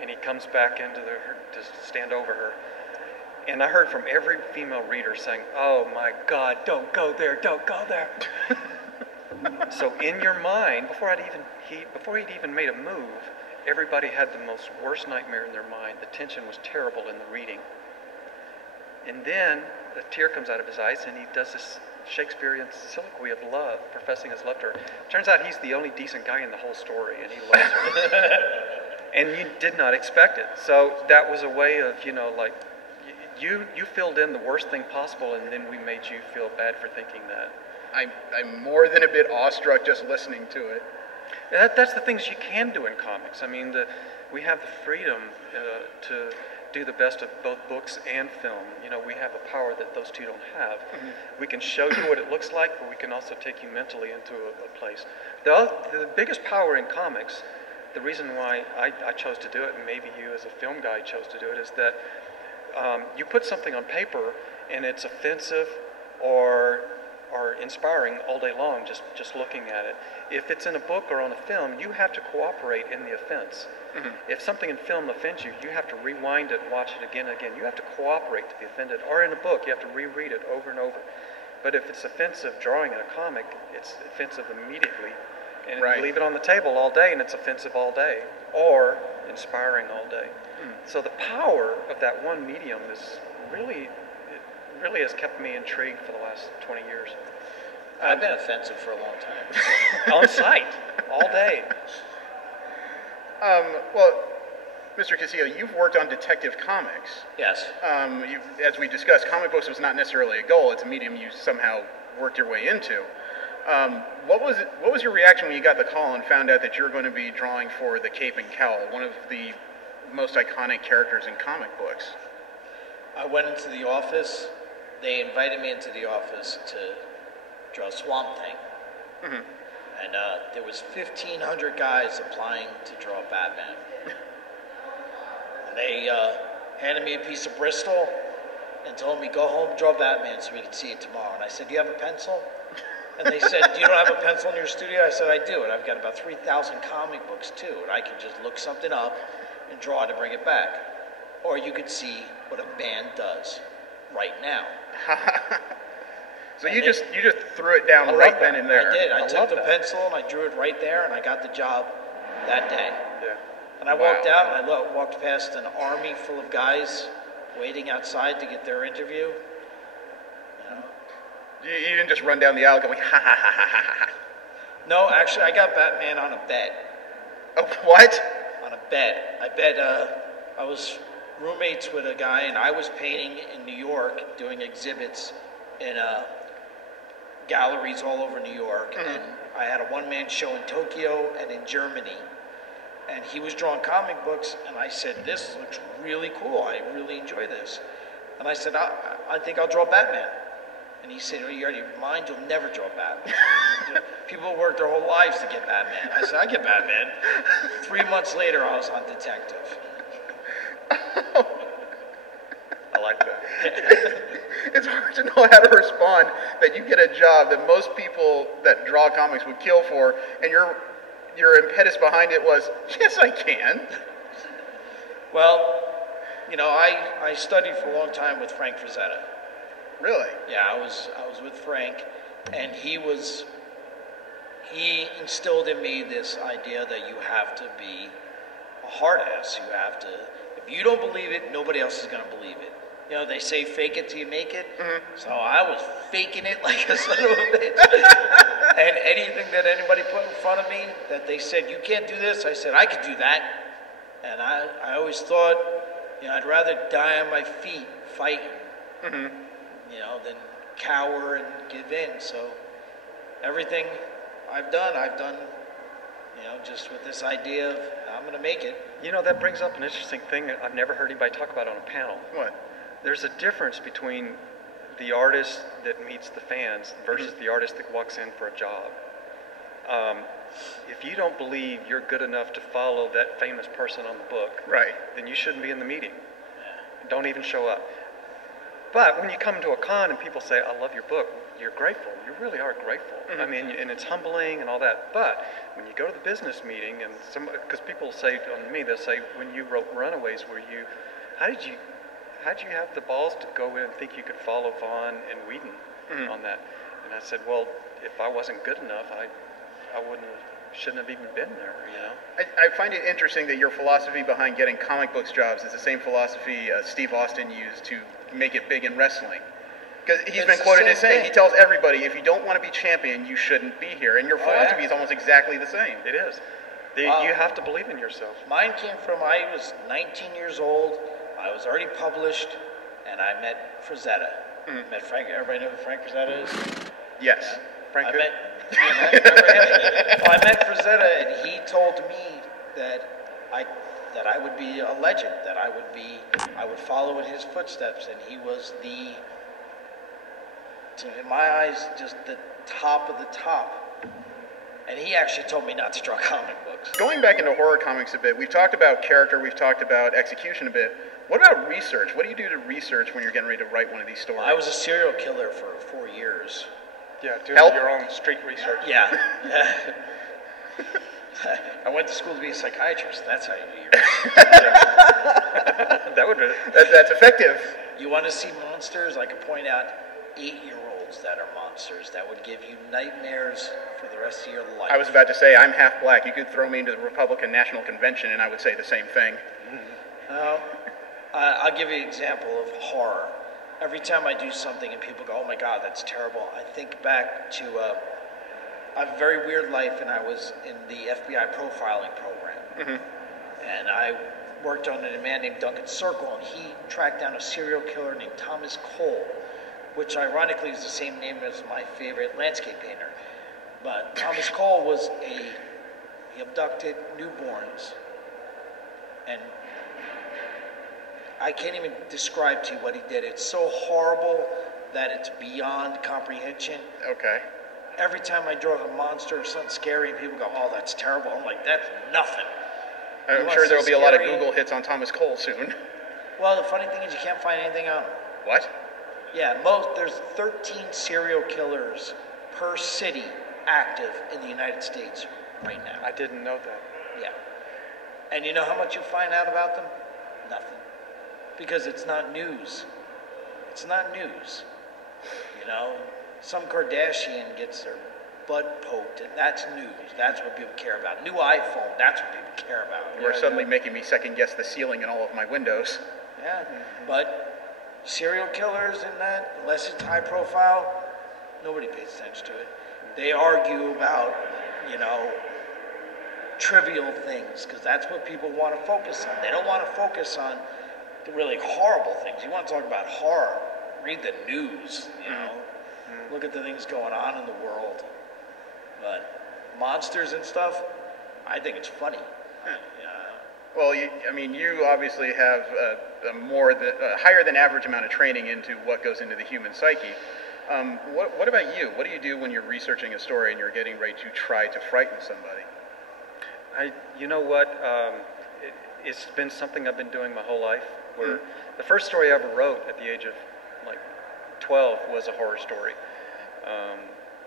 and he comes back into to stand over her. And I heard from every female reader saying, "Oh my God, don't go there, don't go there." So in your mind, before he'd even made a move, everybody had the worst nightmare in their mind. The tension was terrible in the reading. And then a tear comes out of his eyes, and he does this Shakespearean soliloquy of love, professing his love to her. Turns out he's the only decent guy in the whole story, and he loves her. And you did not expect it. So that was a way of, you filled in the worst thing possible, and then we made you feel bad for thinking that. I'm more than a bit awestruck just listening to it. That's the things you can do in comics. I mean, we have the freedom to do the best of both books and film. We have a power that those two don't have. We can show you what it looks like, but we can also take you mentally into a place. The biggest power in comics, the reason why I chose to do it, and maybe you as a film guy chose to do it, is that you put something on paper and it's offensive or inspiring all day long just looking at it. If it's in a book or on a film, you have to cooperate in the offense. If something in film offends you, you have to rewind it and watch it again and again. You have to cooperate to be offended. Or in a book, you have to reread it over and over. But if it's offensive drawing in a comic, it's offensive immediately. And you leave it on the table all day and it's offensive all day. Or inspiring all day. So the power of that one medium is really has kept me intrigued for the last 20 years. I've been offensive for a long time. On site, all day. Well, Mr. Casillo, you've worked on Detective Comics. Yes. As we discussed, comic books was not necessarily a goal. It's a medium you somehow worked your way into. What was your reaction when you got the call and found out that you were going to be drawing for the Cape and Cowl, one of the most iconic characters in comic books? I went into the office. They invited me into the office to draw Swamp Thing. And there was 1,500 guys applying to draw Batman. And they handed me a piece of Bristol and told me, go home, draw Batman so we can see it tomorrow. And I said, do you have a pencil? And they said, do you don't have a pencil in your studio? I said, I do, and I've got about 3,000 comic books too, and I can just look something up and draw to bring it back. Or you could see what a band does right now. So you just threw it down right then and there. I did. I took the pencil and I drew it right there, and I got the job that day. Yeah. And I walked out, and I walked past an army full of guys waiting outside to get their interview. You didn't just run down the aisle going, ha ha ha ha ha ha. No, actually, I got Batman on a bet. Oh, what? On a bet. I bet, I was roommates with a guy, and I was painting in New York, doing exhibits in galleries all over New York. And I had a one-man show in Tokyo and in Germany. and he was drawing comic books, and I said, this looks really cool. I really enjoy this. And I said, I think I'll draw Batman. And he said, are you out of your mind? You'll never draw Batman. People work their whole lives to get Batman. I said, I get Batman. 3 months later, I was on Detective. I like that. It's hard to know how to respond that you get a job that most people that draw comics would kill for, and your impetus behind it was, yes, I can. Well, you know, I studied for a long time with Frank Frazetta. Really? Yeah, I was with Frank, and he instilled in me this idea that you have to be a hard ass. You have to, if you don't believe it, nobody else is going to believe it. You know, they say fake it till you make it. Mm-hmm. So I was faking it like a son of a bitch. And anything that anybody put in front of me that they said, you can't do this, I said, I could do that. And I always thought, you know, I'd rather die on my feet fighting, mm-hmm. you know, than cower and give in. So everything I've done, you know, just with this idea of I'm going to make it. You know, that brings up an interesting thing I've never heard anybody talk about on a panel. What? There's a difference between the artist that meets the fans versus the artist that walks in for a job. If you don't believe you're good enough to follow that famous person on the book, right, then you shouldn't be in the meeting. Don't even show up. But when you come to a con and people say, I love your book, you're grateful. You really are grateful. Mm-hmm. I mean, and it's humbling and all that. But when you go to the business meeting, and because people say on me, they'll say, when you wrote Runaways, how did you have the balls to go in and think you could follow Vaughn and Whedon mm-hmm. on that? And I said, well, if I wasn't good enough, I shouldn't have even been there, you know? I find it interesting that your philosophy behind getting comic books jobs is the same philosophy Steve Austin used to make it big in wrestling. Because he's been quoted as saying, he tells everybody, if you don't want to be champion, you shouldn't be here. And your philosophy is almost exactly the same. It is. You have to believe in yourself. Mine came from, I was 19 years old, I was already published, and I met Frazetta. Mm-hmm. Met Frank. Everybody know who Frank Frazetta is? Yes. Frank remember him? Well, I met Frazetta, and he told me that I would be a legend, that I would follow in his footsteps, and he was in my eyes, just the top of the top. And he actually told me not to draw comic books. Going back into horror comics a bit, we've talked about character, we've talked about execution a bit. What about research? What do you do to research when you're getting ready to write one of these stories? I was a serial killer for 4 years. Yeah, doing your own street research. Yeah. I went to school to be a psychiatrist. That's how you do your That would be. That's effective. You want to see monsters? I could point out 8-year-olds that are monsters that would give you nightmares for the rest of your life. I was about to say, I'm half black. You could throw me into the Republican National Convention and I would say the same thing. I'll give you an example of horror. Every time I do something and people go, oh my God, that's terrible, I think back to I have a very weird life, and I was in the FBI profiling program. Mm-hmm. And I worked on a man named Duncan Circle, and he tracked down a serial killer named Thomas Cole, which ironically is the same name as my favorite landscape painter. But Thomas Cole was he abducted newborns, and I can't even describe to you what he did. It's so horrible that it's beyond comprehension. Okay. Every time I draw a monster or something scary and people go, oh, that's terrible, I'm like, that's nothing. I'm sure there will be a lot of Google hits on Thomas Cole soon. Well, the funny thing is you can't find anything on him. What? Yeah, there's 13 serial killers per city active in the United States right now. I didn't know that. Yeah. And you know how much you find out about them? Nothing. Because it's not news. It's not news. You know, some Kardashian gets their butt poked, and that's news. That's what people care about. New iPhone, that's what people care about. You're suddenly making me second guess the ceiling in all of my windows. Yeah, but serial killers and that, unless it's high profile, nobody pays attention to it. They argue about, you know, trivial things, because that's what people want to focus on. They don't want to focus on the really horrible things. You want to talk about horror, read the news, you know. Look at the things going on in the world. But monsters and stuff, I think it's funny. Well, I mean, you obviously have a higher than average amount of training into what goes into the human psyche. What about you? What do you do when you're researching a story and you're getting ready to try to frighten somebody? You know what? It's been something I've been doing my whole life. Where the first story I ever wrote at the age of like 12 was a horror story,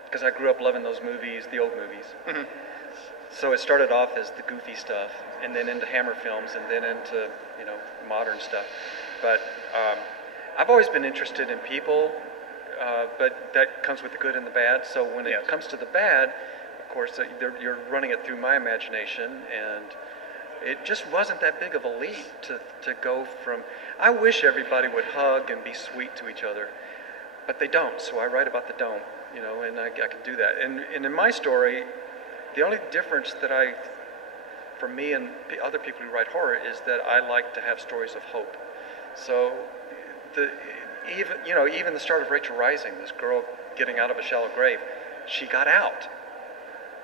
because I grew up loving those movies, the old movies. So it started off as the goofy stuff, and then into Hammer films, and then into modern stuff. But I've always been interested in people, but that comes with the good and the bad. So when it comes to the bad, of course, you're running it through my imagination, and it just wasn't that big of a leap to go from. I wish everybody would hug and be sweet to each other, but they don't. So I write about the don't, and I can do that. And in my story, the only difference for me and the other people who write horror is that I like to have stories of hope. So even the start of Rachel Rising, this girl getting out of a shallow grave, she got out.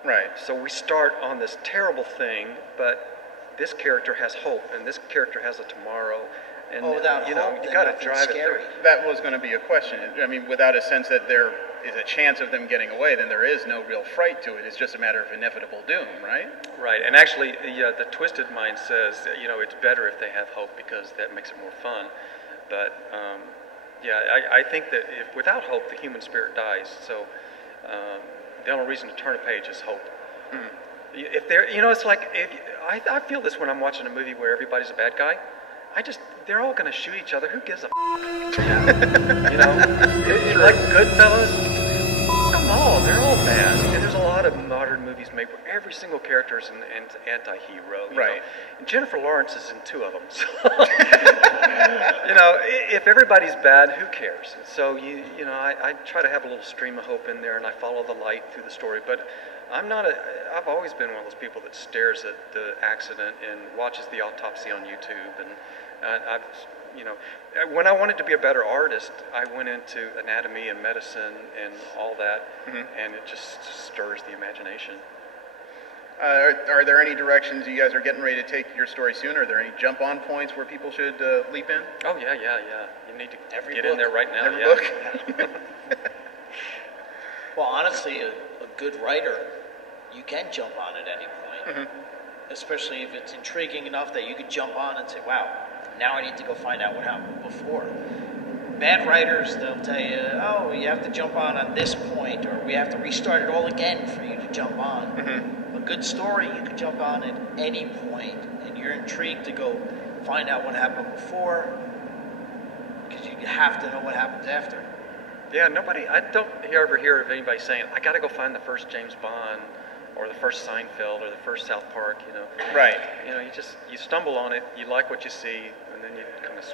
Right. So we start on this terrible thing, but this character has hope, and this character has a tomorrow. And without hope, you got to drive it through. That was going to be a question. I mean, without a sense that there is a chance of them getting away, then there is no real fright to it. It's just a matter of inevitable doom, right? Right. And actually, the twisted mind says that, it's better if they have hope because that makes it more fun. But I think that without hope, the human spirit dies. So the only reason to turn a page is hope. If they're, it's like I feel this when I'm watching a movie where everybody's a bad guy. They're all going to shoot each other. Who gives a like Goodfellas, them all. They're all bad. And there's a lot of modern movies made where every single character is an anti-hero. Right. And Jennifer Lawrence is in 2 of them. So, if everybody's bad, who cares? So, I try to have a little stream of hope in there, and I follow the light through the story. But I've always been one of those people that stares at the accident and watches the autopsy on YouTube. And when I wanted to be a better artist, I went into anatomy and medicine and all that, and it just stirs the imagination. Are there any directions you guys are getting ready to take your story soon? Are there any jump-on points where people should leap in? Oh, yeah. You need to get in there right now. Every book? Well, honestly, a good writer, you can jump on at any point, especially if it's intriguing enough that you could jump on and say, wow, now I need to go find out what happened before. Bad writers, they'll tell you, oh, you have to jump on this point, or we have to restart it all again for you to jump on. A good story, you can jump on at any point, and you're intrigued to go find out what happened before, because you have to know what happens after. Yeah, I don't ever hear of anybody saying, I got to go find the first James Bond, or the first Seinfeld, or the first South Park, Right. You stumble on it, you like what you see, and then you kind of...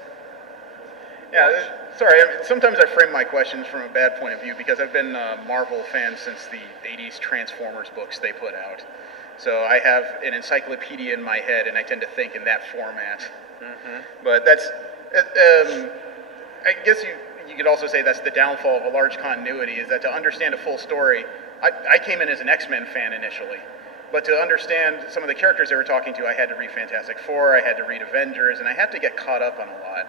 Yeah, sorry, sometimes I frame my questions from a bad point of view because I've been a Marvel fan since the 80s Transformers books they put out. So I have an encyclopedia in my head, and I tend to think in that format. But that's... I guess you could also say that's the downfall of a large continuity, is that to understand a full story... I came in as an X-Men fan initially, but to understand some of the characters they were talking to, I had to read Fantastic Four, I had to read Avengers, and I had to get caught up on a lot.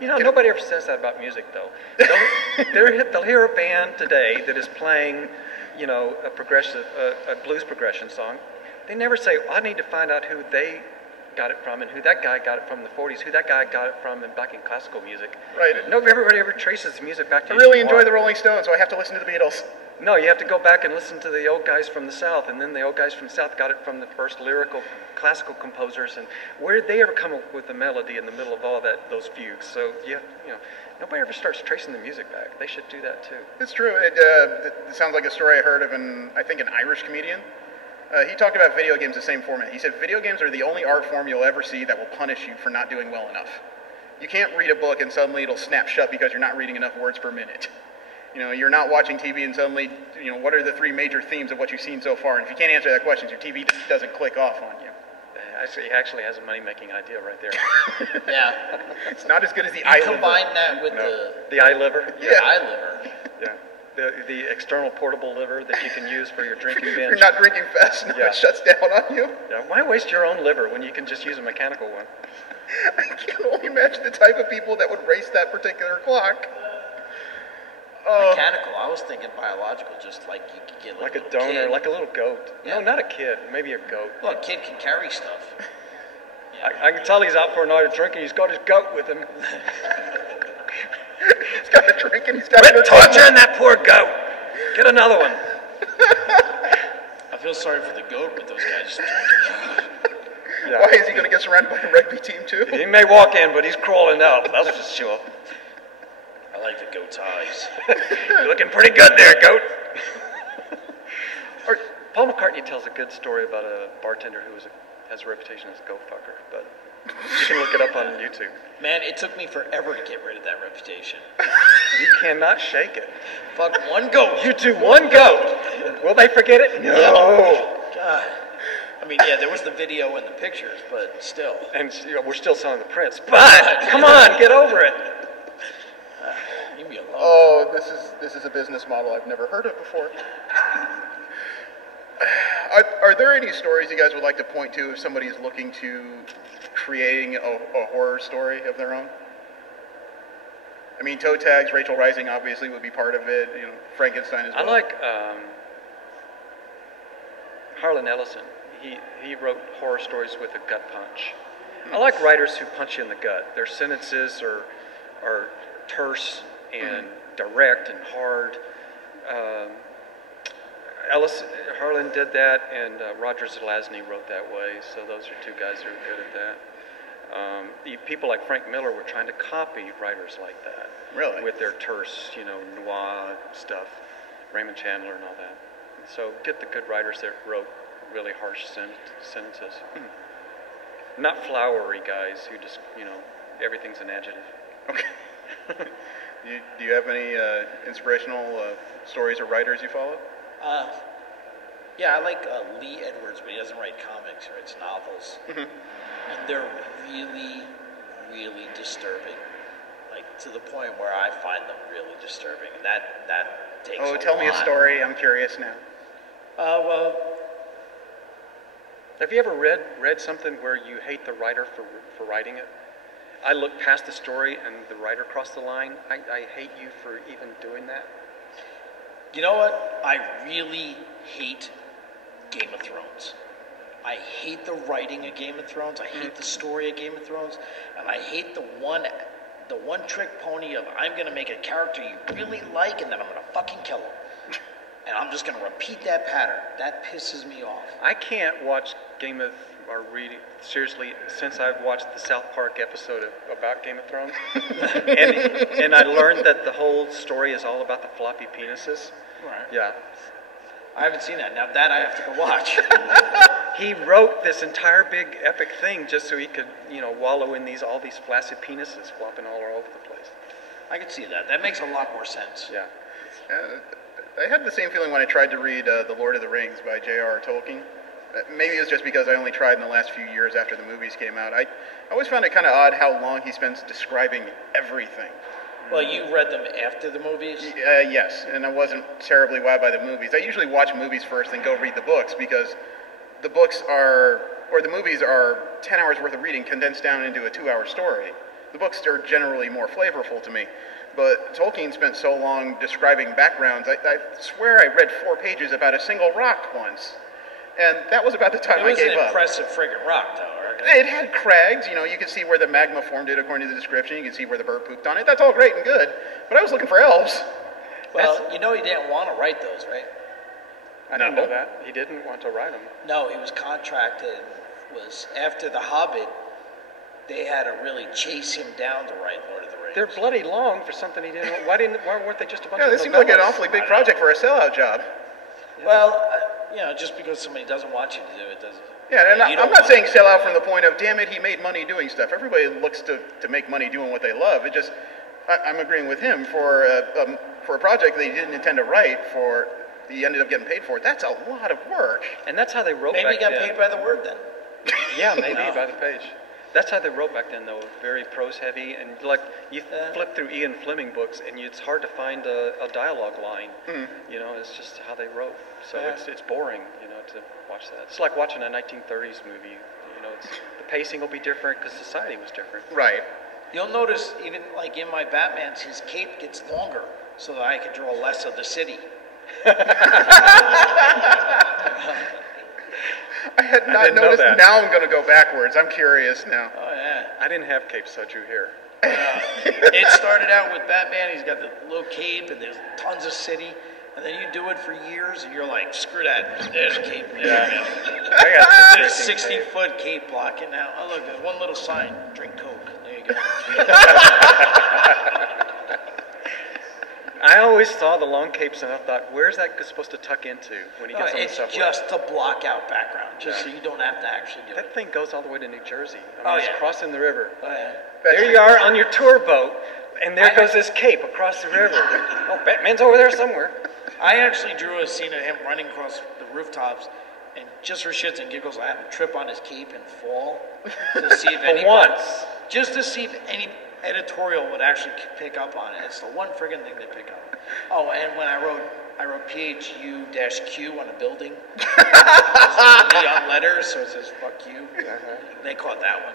Nobody ever says that about music, though. They'll hear a band today that is playing, a blues progression song. They never say, I need to find out who they got it from, and who that guy got it from in the 40s, who that guy got it from back in classical music. Right. Everybody ever traces the music back to... I really enjoy the Rolling Stones, so I have to listen to the Beatles. No, you have to go back and listen to the old guys from the South, and then the old guys from the South got it from the first lyrical classical composers, and where did they ever come up with the melody in the middle of all those fugues? So nobody ever starts tracing the music back. They should do that too. It's true. It sounds like a story I heard of an Irish comedian. He talked about video games the same format. He said video games are the only art form you'll ever see that will punish you for not doing well enough. You can't read a book and suddenly it'll snap shut because you're not reading enough words per minute. You're not watching TV and suddenly, what are the 3 major themes of what you've seen so far? And if you can't answer that question, your TV doesn't click off on you. He actually has a money-making idea right there. Yeah. It's not as good as the eye liver. Combine that with the eye liver? Yeah, eye liver. Yeah. the external portable liver that you can use for your drinking binge. You're not drinking fast enough, it shuts down on you. Yeah, why waste your own liver when you can just use a mechanical one? I can only imagine the type of people that would race that particular clock. Mechanical. I was thinking biological, just like you could get like a donor, kid. like a little goat. Yeah. No, not a kid, maybe a goat. Well, a kid can carry stuff. I can tell he's out for a night of drinking. He's got his goat with him. He's got a drink and he's got Quit torturing that poor goat. Get another one. I feel sorry for the goat, but those guys just drinking. Yeah. Why is he going to get surrounded by a rugby team too? He may walk in, but he's crawling out. That's for sure. I like the goat's eyes. You're looking pretty good there, goat. Paul McCartney tells a good story about a bartender who has a reputation as a goat fucker, but you can look it up on YouTube. Man, it took me forever to get rid of that reputation. You cannot shake it. Fuck one goat. You do one goat. Will they forget it? No. God. I mean, yeah, there was the video and the pictures, but still. And we're still selling the prints. But come on, get over it. Leave me alone. Oh, this is a business model I've never heard of before. Are there any stories you guys would like to point to if somebody is looking to creating a horror story of their own? I mean, Toe Tags, Rachel Rising obviously would be part of it. You know, Frankenstein as well. I like Harlan Ellison. He wrote horror stories with a gut punch. I like writers who punch you in the gut. Their sentences are terse and direct and hard. Harlan did that, and Roger Zelazny wrote that way, so those are two guys who are good at that. People like Frank Miller were trying to copy writers like that. Really? With their terse, noir stuff, Raymond Chandler and all that. So get the good writers that wrote really harsh sentences. Not flowery guys who just, everything's an adjective. Okay. Do you have any inspirational stories or writers you follow? Yeah, I like Lee Edwards, but he doesn't write comics, he writes novels. And they're really, really disturbing. Like, to the point where I find them really disturbing. And that takes a lot. Tell me a story. I'm curious now. Well... Have you ever read something where you hate the writer for writing it? I look past the story and the writer crossed the line. I hate you for even doing that. You know what? I really hate Game of Thrones. I hate the writing of Game of Thrones. I hate the story of Game of Thrones. And I hate the one trick pony of I'm going to make a character you really like and then I'm going to fucking kill him. And I'm just going to repeat that pattern. That pisses me off. I can't watch seriously, since I've watched the South Park episode about Game of Thrones. and I learned that the whole story is all about the floppy penises. Right. Yeah. I haven't seen that. Now that I have to go watch. He wrote this entire big epic thing just so he could, wallow in all these flaccid penises flopping all over the place. I can see that. That makes a lot more sense. Yeah. I had the same feeling when I tried to read The Lord of the Rings by J.R.R. Tolkien. Maybe it was just because I only tried in the last few years after the movies came out. I always found it kind of odd how long he spends describing everything. Well, you read them after the movies? Yes, and I wasn't terribly wowed by the movies. I usually watch movies first and go read the books because the movies are 10 hours worth of reading condensed down into a 2-hour story. The books are generally more flavorful to me. But Tolkien spent so long describing backgrounds, I swear I read 4 pages about a single rock once. And that was about the time I gave up. It was an impressive friggin' rock, though, right? It had crags, you could see where the magma formed it according to the description. You could see where the bird pooped on it. That's all great and good. But I was looking for elves. Well, he didn't want to write those, right? I didn't know that. He didn't want to write them. No, he was contracted. Was after The Hobbit, they had to really chase him down to write Lord of the Rings. They're bloody long for something he didn't. Why weren't they just a bunch of novellas? This seems like an awfully big project for a sellout job. Well, just because somebody doesn't want you to do it doesn't. Yeah, and I'm not saying sell out from the point of, damn it, he made money doing stuff. Everybody looks to make money doing what they love. It just, I'm agreeing with him for a project that he didn't intend to write for, he ended up getting paid for it. That's a lot of work. And that's how they wrote Maybe back he got then. paid by the word then. Yeah, maybe by the page. That's how they wrote back then, though, very prose heavy, and like you flip through Ian Fleming books, and it's hard to find a dialogue line. You know, it's just how they wrote. So it's boring, you know, to watch that. It's like watching a 1930s movie. You know, the pacing will be different because society was different. Right. You'll notice even like in my Batman's, his cape gets longer so that I can draw less of the city. I had not noticed. Now I'm going to go backwards. I'm curious now. Oh, yeah. I didn't have capes, so I drew hair. It started out with Batman. He's got the little cape, and there's tons of city. And then you do it for years, and you're like, screw that. There's a cape. Yeah. I got a 60-foot cape blocking now. Oh, look, there's one little sign. Drink Coke. There you go. I always saw the long capes, and I thought, where's that supposed to tuck into when he gets on the subway? It's just to block out background, just so you don't have to actually do it. That thing goes all the way to New Jersey. I mean, it's crossing the river. Oh, yeah. There you are on your tour boat, and there goes this cape across the river. Oh, Batman's over there somewhere. I actually drew a scene of him running across the rooftops, and just for shits and giggles, I had him trip on his cape and fall to see if just to see if any editorial would actually pick up on it. It's the one friggin' thing they pick up. Oh, and when I wrote PHU-Q on a building. Neon letters, so it says "fuck you." They caught that one.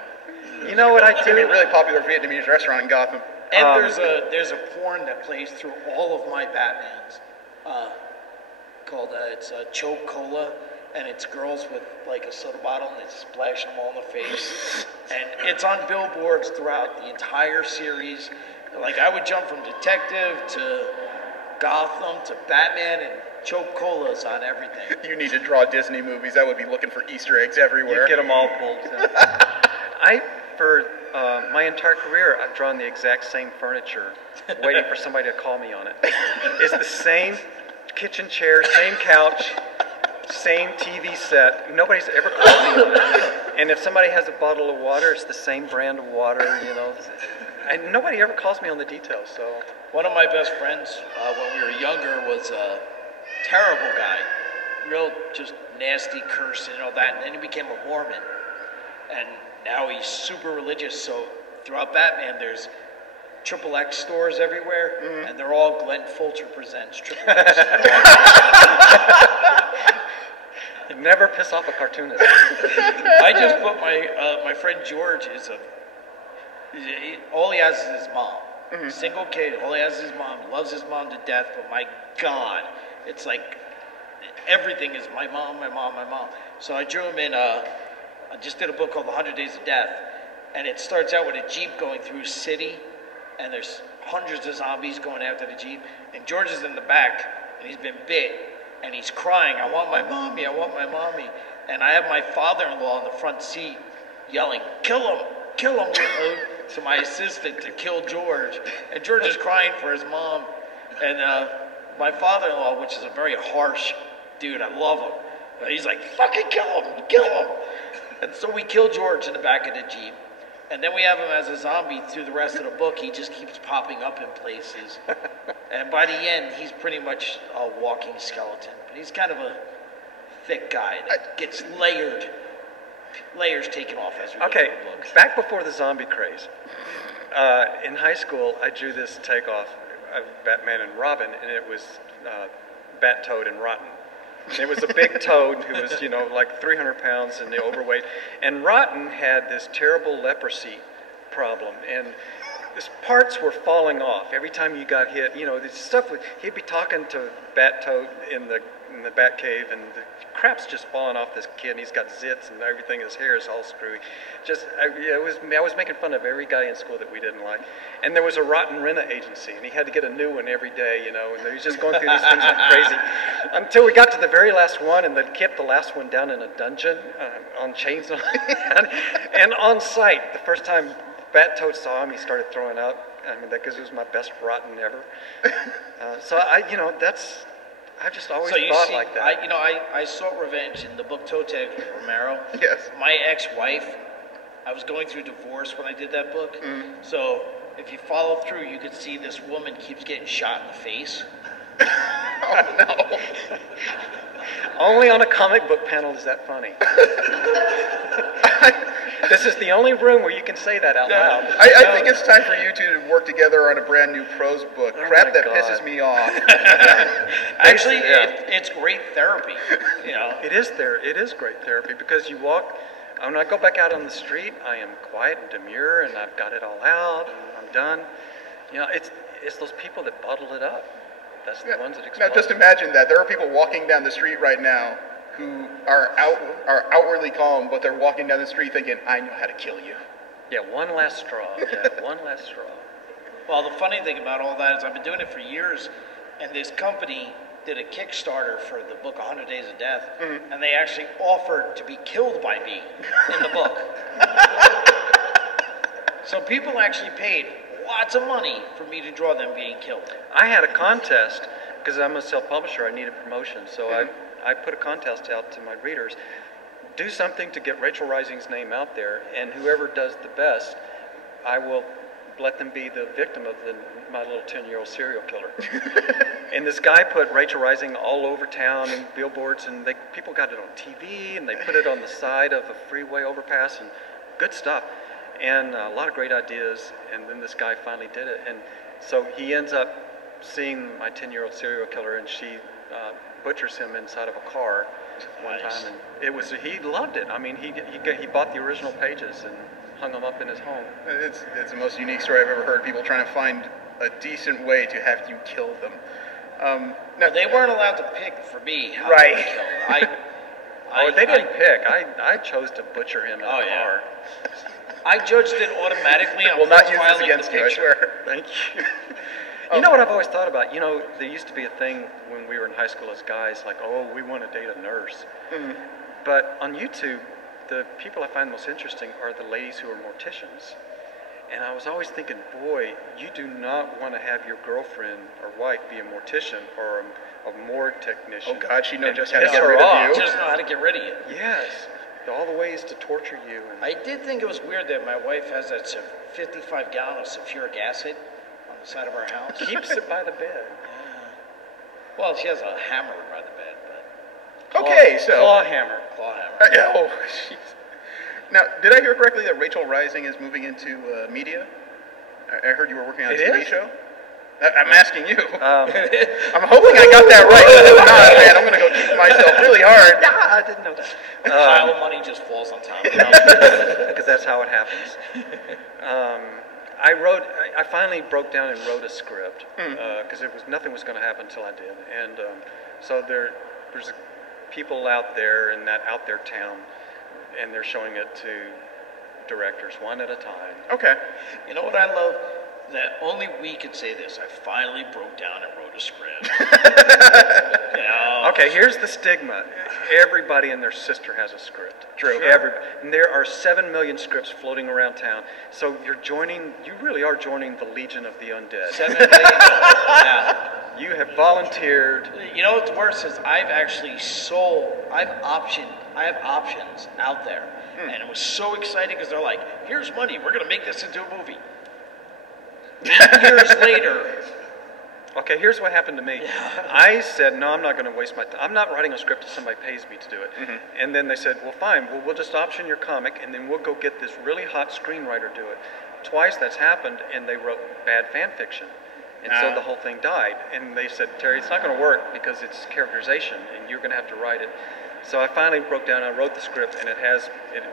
You know what I do? It's a really popular Vietnamese restaurant in Gotham. And there's a porn that plays through all of my Batmans, called it's Choke Cola, and it's girls with like a soda bottle and they splash them all in the face, and it's on billboards throughout the entire series. Like I would jump from Detective to Gotham to Batman, and Choke Cola's on everything. You need to draw Disney movies. That would be looking for Easter eggs everywhere. You get them all pulled. For my entire career, I've drawn the exact same furniture, waiting for somebody to call me on it. It's the same kitchen chair, same couch, same TV set. Nobody's ever called me on it. And if somebody has a bottle of water, it's the same brand of water, you know. And nobody ever calls me on the details. So one of my best friends when we were younger was a terrible guy, real just nasty curse and all that. And then he became a Mormon, and now he's super religious. So throughout Batman, there's XXX stores everywhere, and they're all Glenn Fulcher presents XXX. Never piss off a cartoonist. I just put my friend George all he has is his mom. Single kid, all he has is his mom. Loves his mom to death, but my God, it's like everything is my mom, my mom, my mom. So I drew him in. I just did a book called The 100 Days of Death, and it starts out with a Jeep going through a city, and there's hundreds of zombies going after the Jeep, and George is in the back, and he's been bit, and he's crying, I want my mommy, I want my mommy. And I have my father-in-law in the front seat yelling, kill him, to my assistant to kill George. And George is crying for his mom. And my father-in-law, which is a very harsh dude, I love him, but he's like, fucking kill him. And so we kill George in the back of the Jeep. And then we have him as a zombie through the rest of the book. He just keeps popping up in places. And by the end, he's pretty much a walking skeleton. But he's kind of a thick guy that gets layers taken off as we go through the book. Back before the zombie craze, in high school, I drew this takeoff of Batman and Robin, and it was Bat Toad and Rotten. And it was a big toad who was, like 300 pounds and overweight. And Rotten had this terrible leprosy problem, and his parts were falling off every time you got hit. This stuff. He'd be talking to Bat Toad in the Bat Cave, and the crap's just falling off this kid. And he's got zits and everything. His hair is all screwy. I was making fun of every guy in school that we didn't like. And there was a Rotten Rena agency, and he had to get a new one every day. And he was just going through these things like crazy, until we got to the very last one, and they kept the last one down in a dungeon on chains. And on sight, the first time Bat Toad saw him, he started throwing up. I mean, that because it was my best Rotten ever. So I just always thought like that. I sought revenge in the book Toe Tag with Romero. Yes. My ex-wife, I was going through divorce when I did that book. So if you follow through, you could see this woman keeps getting shot in the face. Oh, no. Only on a comic book panel is that funny. This is the only room where you can say that out loud. I think it's time for you two to work together on a brand new prose book. Crap that pisses me off. Actually, it's great therapy. You know, It is great therapy because you walk. When I go back out on the street, I am quiet and demure, and I've got it all out, and I'm done. You know, it's those people that bottle it up. That's the ones that explode. Now, just imagine that there are people walking down the street right now who are outwardly calm, but they're walking down the street thinking, "I know how to kill you." Yeah, one last straw. Yeah, one last straw. well, the funny thing about all that is I've been doing it for years, and this company did a Kickstarter for the book 100 Days of Death, and they actually offered to be killed by me in the book. So people actually paid lots of money for me to draw them being killed. I had a contest because I'm a self-publisher. I needed promotion, so I put a contest out to my readers. Do something to get Rachel Rising's name out there, and whoever does the best, I will let them be the victim of my little 10-year-old serial killer. And this guy put Rachel Rising all over town and billboards, and people got it on TV, and they put it on the side of a freeway overpass, and good stuff. And a lot of great ideas, and then this guy finally did it. And so he ends up seeing my 10-year-old serial killer, and she butchers him inside of a car one time, and he loved it. I mean, he bought the original pages and hung them up in his home. It's the most unique story I've ever heard. People trying to find a decent way to have you kill them. Now they weren't allowed to pick for me how Right. to kill. They didn't pick. I chose to butcher him in a car. I judged it automatically. I will not use this against you, I swear. Thank you. You know what I've always thought about? You know, there used to be a thing when we were in high school as guys, like, oh, we want to date a nurse. But on YouTube, the people I find most interesting are the ladies who are morticians. And I was always thinking, boy, you do not want to have your girlfriend or wife be a mortician or a morgue technician. Oh God, she knows just how piss to get her rid off. of you. Just know how to get rid of you. Yes. All the ways to torture you. And I did think it was weird that my wife has that 55 gallon of sulfuric acid on the side of our house. keeps it by the bed. Well, she has a hammer by the bed, but Okay, so Claw hammer. claw hammer. oh, jeez. Now, did I hear correctly that Rachel Rising is moving into media? I heard you were working on a TV show. I'm asking you. I'm hoping I got that right. If not, man, I'm going to go kick myself really hard. Yeah, I didn't know that. A pile of money just falls on top of it. Because that's how it happens. I finally broke down and wrote a script because nothing was going to happen until I did. And so there's people out there in that out there town, and they're showing it to directors one at a time. Okay. You know what I love? That only we could say this. I finally broke down and wrote a script. You know? Okay, here's the stigma. Everybody and their sister has a script. True. And there are 7 million scripts floating around town. So you really are joining the Legion of the Undead. 7 million. Yeah. You have volunteered. You know what's worse is I have options out there. And it was so exciting because they're like, here's money, we're going to make this into a movie. 8 years later. Okay, here's what happened to me. I said, no, I'm not going to waste my time. I'm not writing a script if somebody pays me to do it. And then they said, well, fine, we'll just option your comic, and then we'll go get this really hot screenwriter to do it. Twice that's happened, and they wrote bad fan fiction. And so the whole thing died. And they said, Terry, it's not going to work because it's characterization, and you're going to have to write it. So I finally broke down, I wrote the script, and it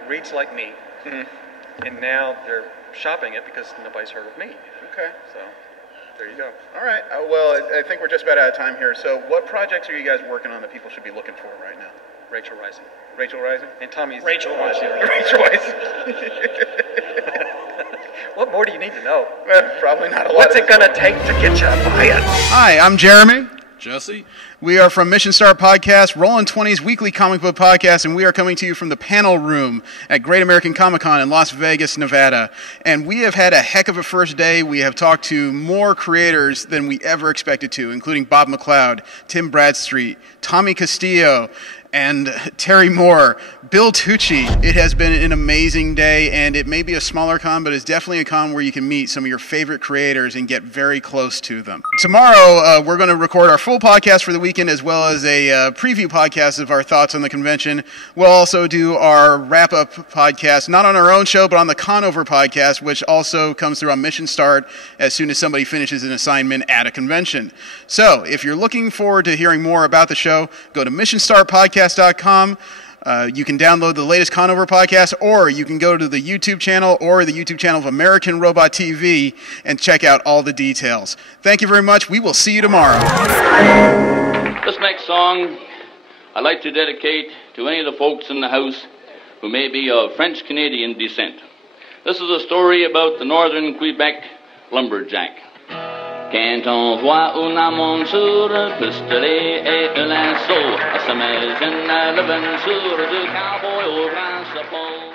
reads like me. And now they're shopping it because nobody's heard of me. Okay. So there you go. All right. Well, I think we're just about out of time here. So what projects are you guys working on that people should be looking for right now? Rachel Rising. Rachel Rising? And Tommy's Rachel Rising. Rachel Rising. What more do you need to know? Probably not a lot. What's it going to take to get you to buy it? Hi, I'm Jeremy. Jesse. We are from Mission Start Podcast, Rollin' 20's weekly comic book podcast, and we are coming to you from the panel room at Great American Comicon in Las Vegas, Nevada. And we have had a heck of a first day. We have talked to more creators than we ever expected to, including Bob McLeod, Tim Bradstreet, Tommy Castillo, and Terry Moore, Bill Tucci. It has been an amazing day, and it may be a smaller con, but it's definitely a con where you can meet some of your favorite creators and get very close to them. Tomorrow, we're going to record our full podcast for the weekend, as well as a preview podcast of our thoughts on the convention. We'll also do our wrap-up podcast, not on our own show, but on the Conover podcast, which also comes through on Mission Start as soon as somebody finishes an assignment at a convention. So, if you're looking forward to hearing more about the show, go to missionstartpodcast.com. You can download the latest Conover podcast, or you can go to the YouTube channel or the YouTube channel of American Robot TV and check out all the details. Thank you very much. We will see you tomorrow. This next song I'd like to dedicate to any of the folks in the house who may be of French-Canadian descent. This is a story about the northern Quebec lumberjack. Quand on voit une monture, pistolet et un lasso, ça m'imagine l'aventure du cowboy au grand chapeau.